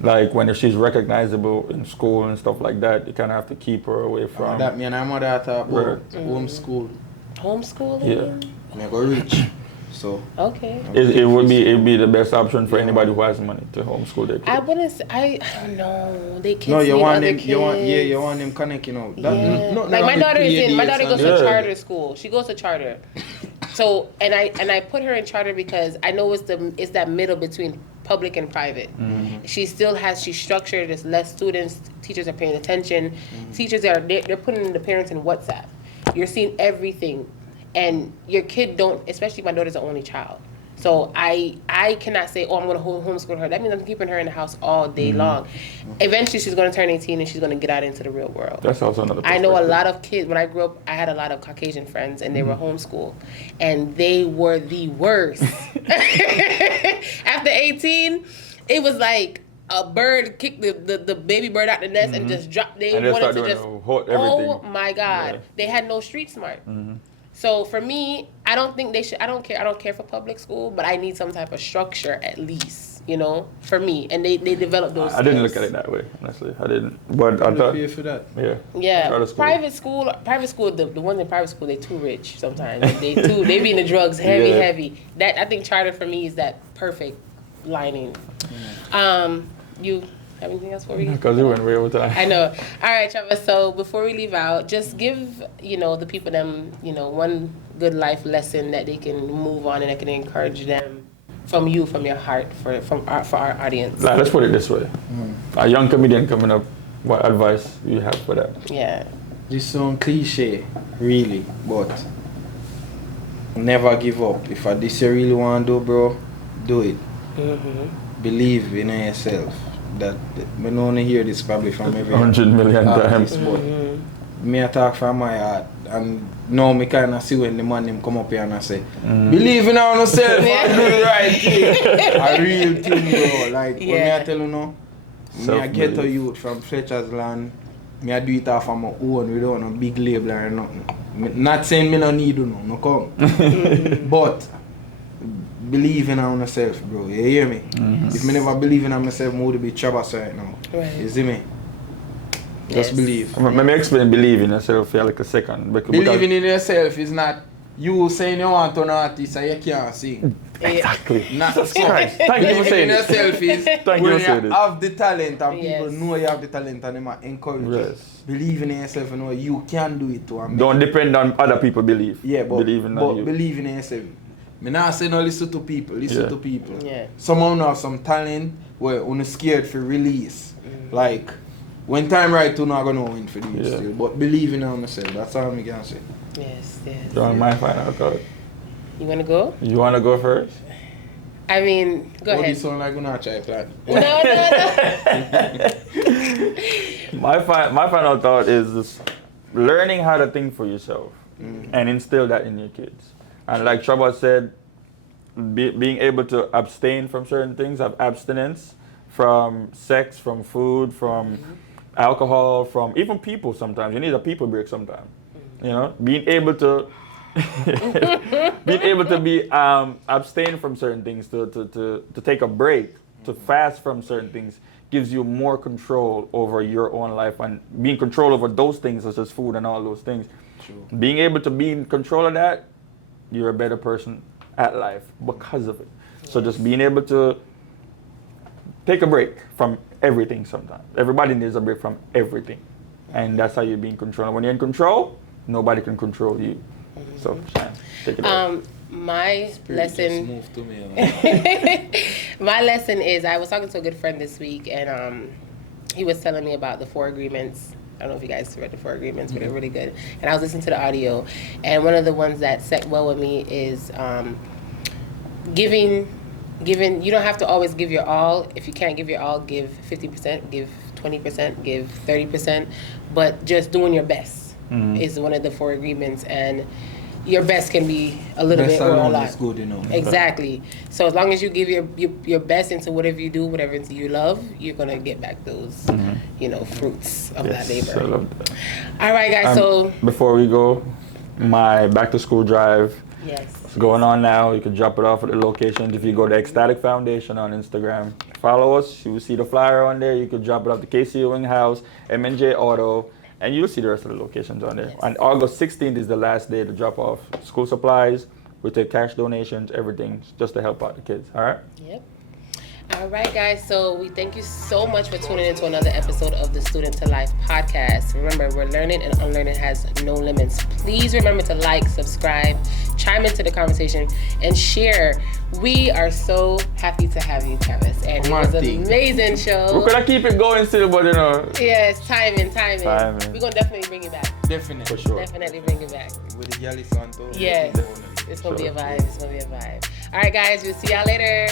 like when she's recognizable in school and stuff like that, you kind of have to keep her away from. That me and my mother talk about homeschool. Homeschooling? Yeah. I go rich. So okay. It would be the best option for anybody who has money to homeschool their kids. I wouldn't say, I don't know. They kids no, you need want other them. kids. You want them connect. Like my daughter goes to charter school. She goes to charter. So and I put her in charter because I know it's that middle between public and private. She's structured. There's less students. Teachers are paying attention. Teachers they're putting the parents in WhatsApp. You're seeing everything, and your kid don't. Especially my daughter's the only child. So I cannot say, I'm going to homeschool her. That means I'm keeping her in the house all day long. Eventually, she's going to turn 18 and she's going to get out into the real world. That's also another perspective. I know a lot of kids. When I grew up, I had a lot of Caucasian friends and they were homeschooled. And they were the worst. After 18, it was like a bird kicked the baby bird out the nest and just dropped. They wanted to just, oh my God. Yeah. They had no street smart. So for me, I don't think they should. I don't care for public school, but I need some type of structure at least, for me. And they develop those. I didn't look at it that way, honestly. I didn't. But I thought. Pay for that. Yeah. Yeah. Private school. The ones in private school, they too rich sometimes. They be in the drugs heavy. That I think charter for me is that perfect lining. You have anything else for me? Because we went way over time. I know. All right, Trabass. So before we leave out, just give the people them one good life lesson that they can move on and that can encourage them from your heart for our audience. Let's put it this way: a young comedian coming up, what advice do you have for that? Yeah. This sounds cliche, really, but never give up. If this you really want to do, bro, do it. Believe in yourself. That we don't hear this probably from every 100 million times. But me I talk from my heart, and now me kind of see when the man them come up here and I say, believe in yourself and do the right thing. A real thing, bro. Like when me I tell you now, me I get a youth from Fletcher's Land. Me I do it off of my own without no big label or nothing. Not saying me no need you no come, but. Believe in yourself, bro. You hear me? If me never believe in myself, I would be Trabass right now. Right. You see me? Just believe. Let me explain believe in yourself for like a second. Believing in yourself is not you saying you want to an artist and you can't sing. Exactly. Not so. Thank you for saying it. Believing in yourself is when you have the talent and people know you have the talent and they encourage you. Believing in yourself and know you can do it too. Don't depend on other people's belief. Yeah, but believing in yourself. Me not say no listen to people. Yeah. Someone have some talent where you're scared for release. Like when time right to not gonna win for this still. But believe in yourself. That's all I can say. Yes. Don't mind final thought. You wanna go? You wanna go first? I mean, go ahead. You sound like you're not trying plan. No. My final thought is just learning how to think for yourself and instill that in your kids. And like Trabass said, being able to abstain from certain things, have abstinence from sex, from food, from alcohol, from even people sometimes. You need a people break sometimes. Being able to abstain from certain things, to take a break, to fast from certain things gives you more control over your own life and being control over those things such as food and all those things. True. Being able to be in control of that, you're a better person at life because of it. So just being able to take a break from everything sometimes. Everybody needs a break from everything. And that's how you be in control. And when you're in control, nobody can control you. So, take it away. My Spirit just lesson. moved to me. My lesson is I was talking to a good friend this week, and he was telling me about the 4 agreements. I don't know if you guys read the 4 agreements, but they're really good. And I was listening to the audio, and one of the ones that set well with me is giving. You don't have to always give your all. If you can't give your all, give 50%, give 20%, give 30%. But just doing your best is one of the 4 agreements, and your best can be a little Best bit or a alone lot. is good enough. Exactly. So as long as you give your best into whatever you do, whatever you love, you're gonna get back those, fruits of that labor. I love that. All right, guys. So before we go, my back to school drive. yes. It's going on now. You can drop it off at the locations. If you go to Ecstatic Foundation on Instagram, follow us. You will see the flyer on there. You can drop it off to KC Ewing House, M&J Auto, and you'll see the rest of the locations on there. Yes. And August 16th is the last day to drop off school supplies. We take cash donations, everything, just to help out the kids. All right? Yep. All right, guys. So we thank you so much for tuning into another episode of the Student to Life podcast. Remember, we're learning and unlearning has no limits. Please remember to like, subscribe, chime into the conversation, and share. We are so happy to have you, Travis. And it was an amazing show. We're going to keep it going still, but Yes, timing. Timing. We're going to definitely bring you back. Definitely. For sure. Definitely bring you back. With the Yali Santo. Yes. It's going to be a vibe. All right, guys. We'll see y'all later.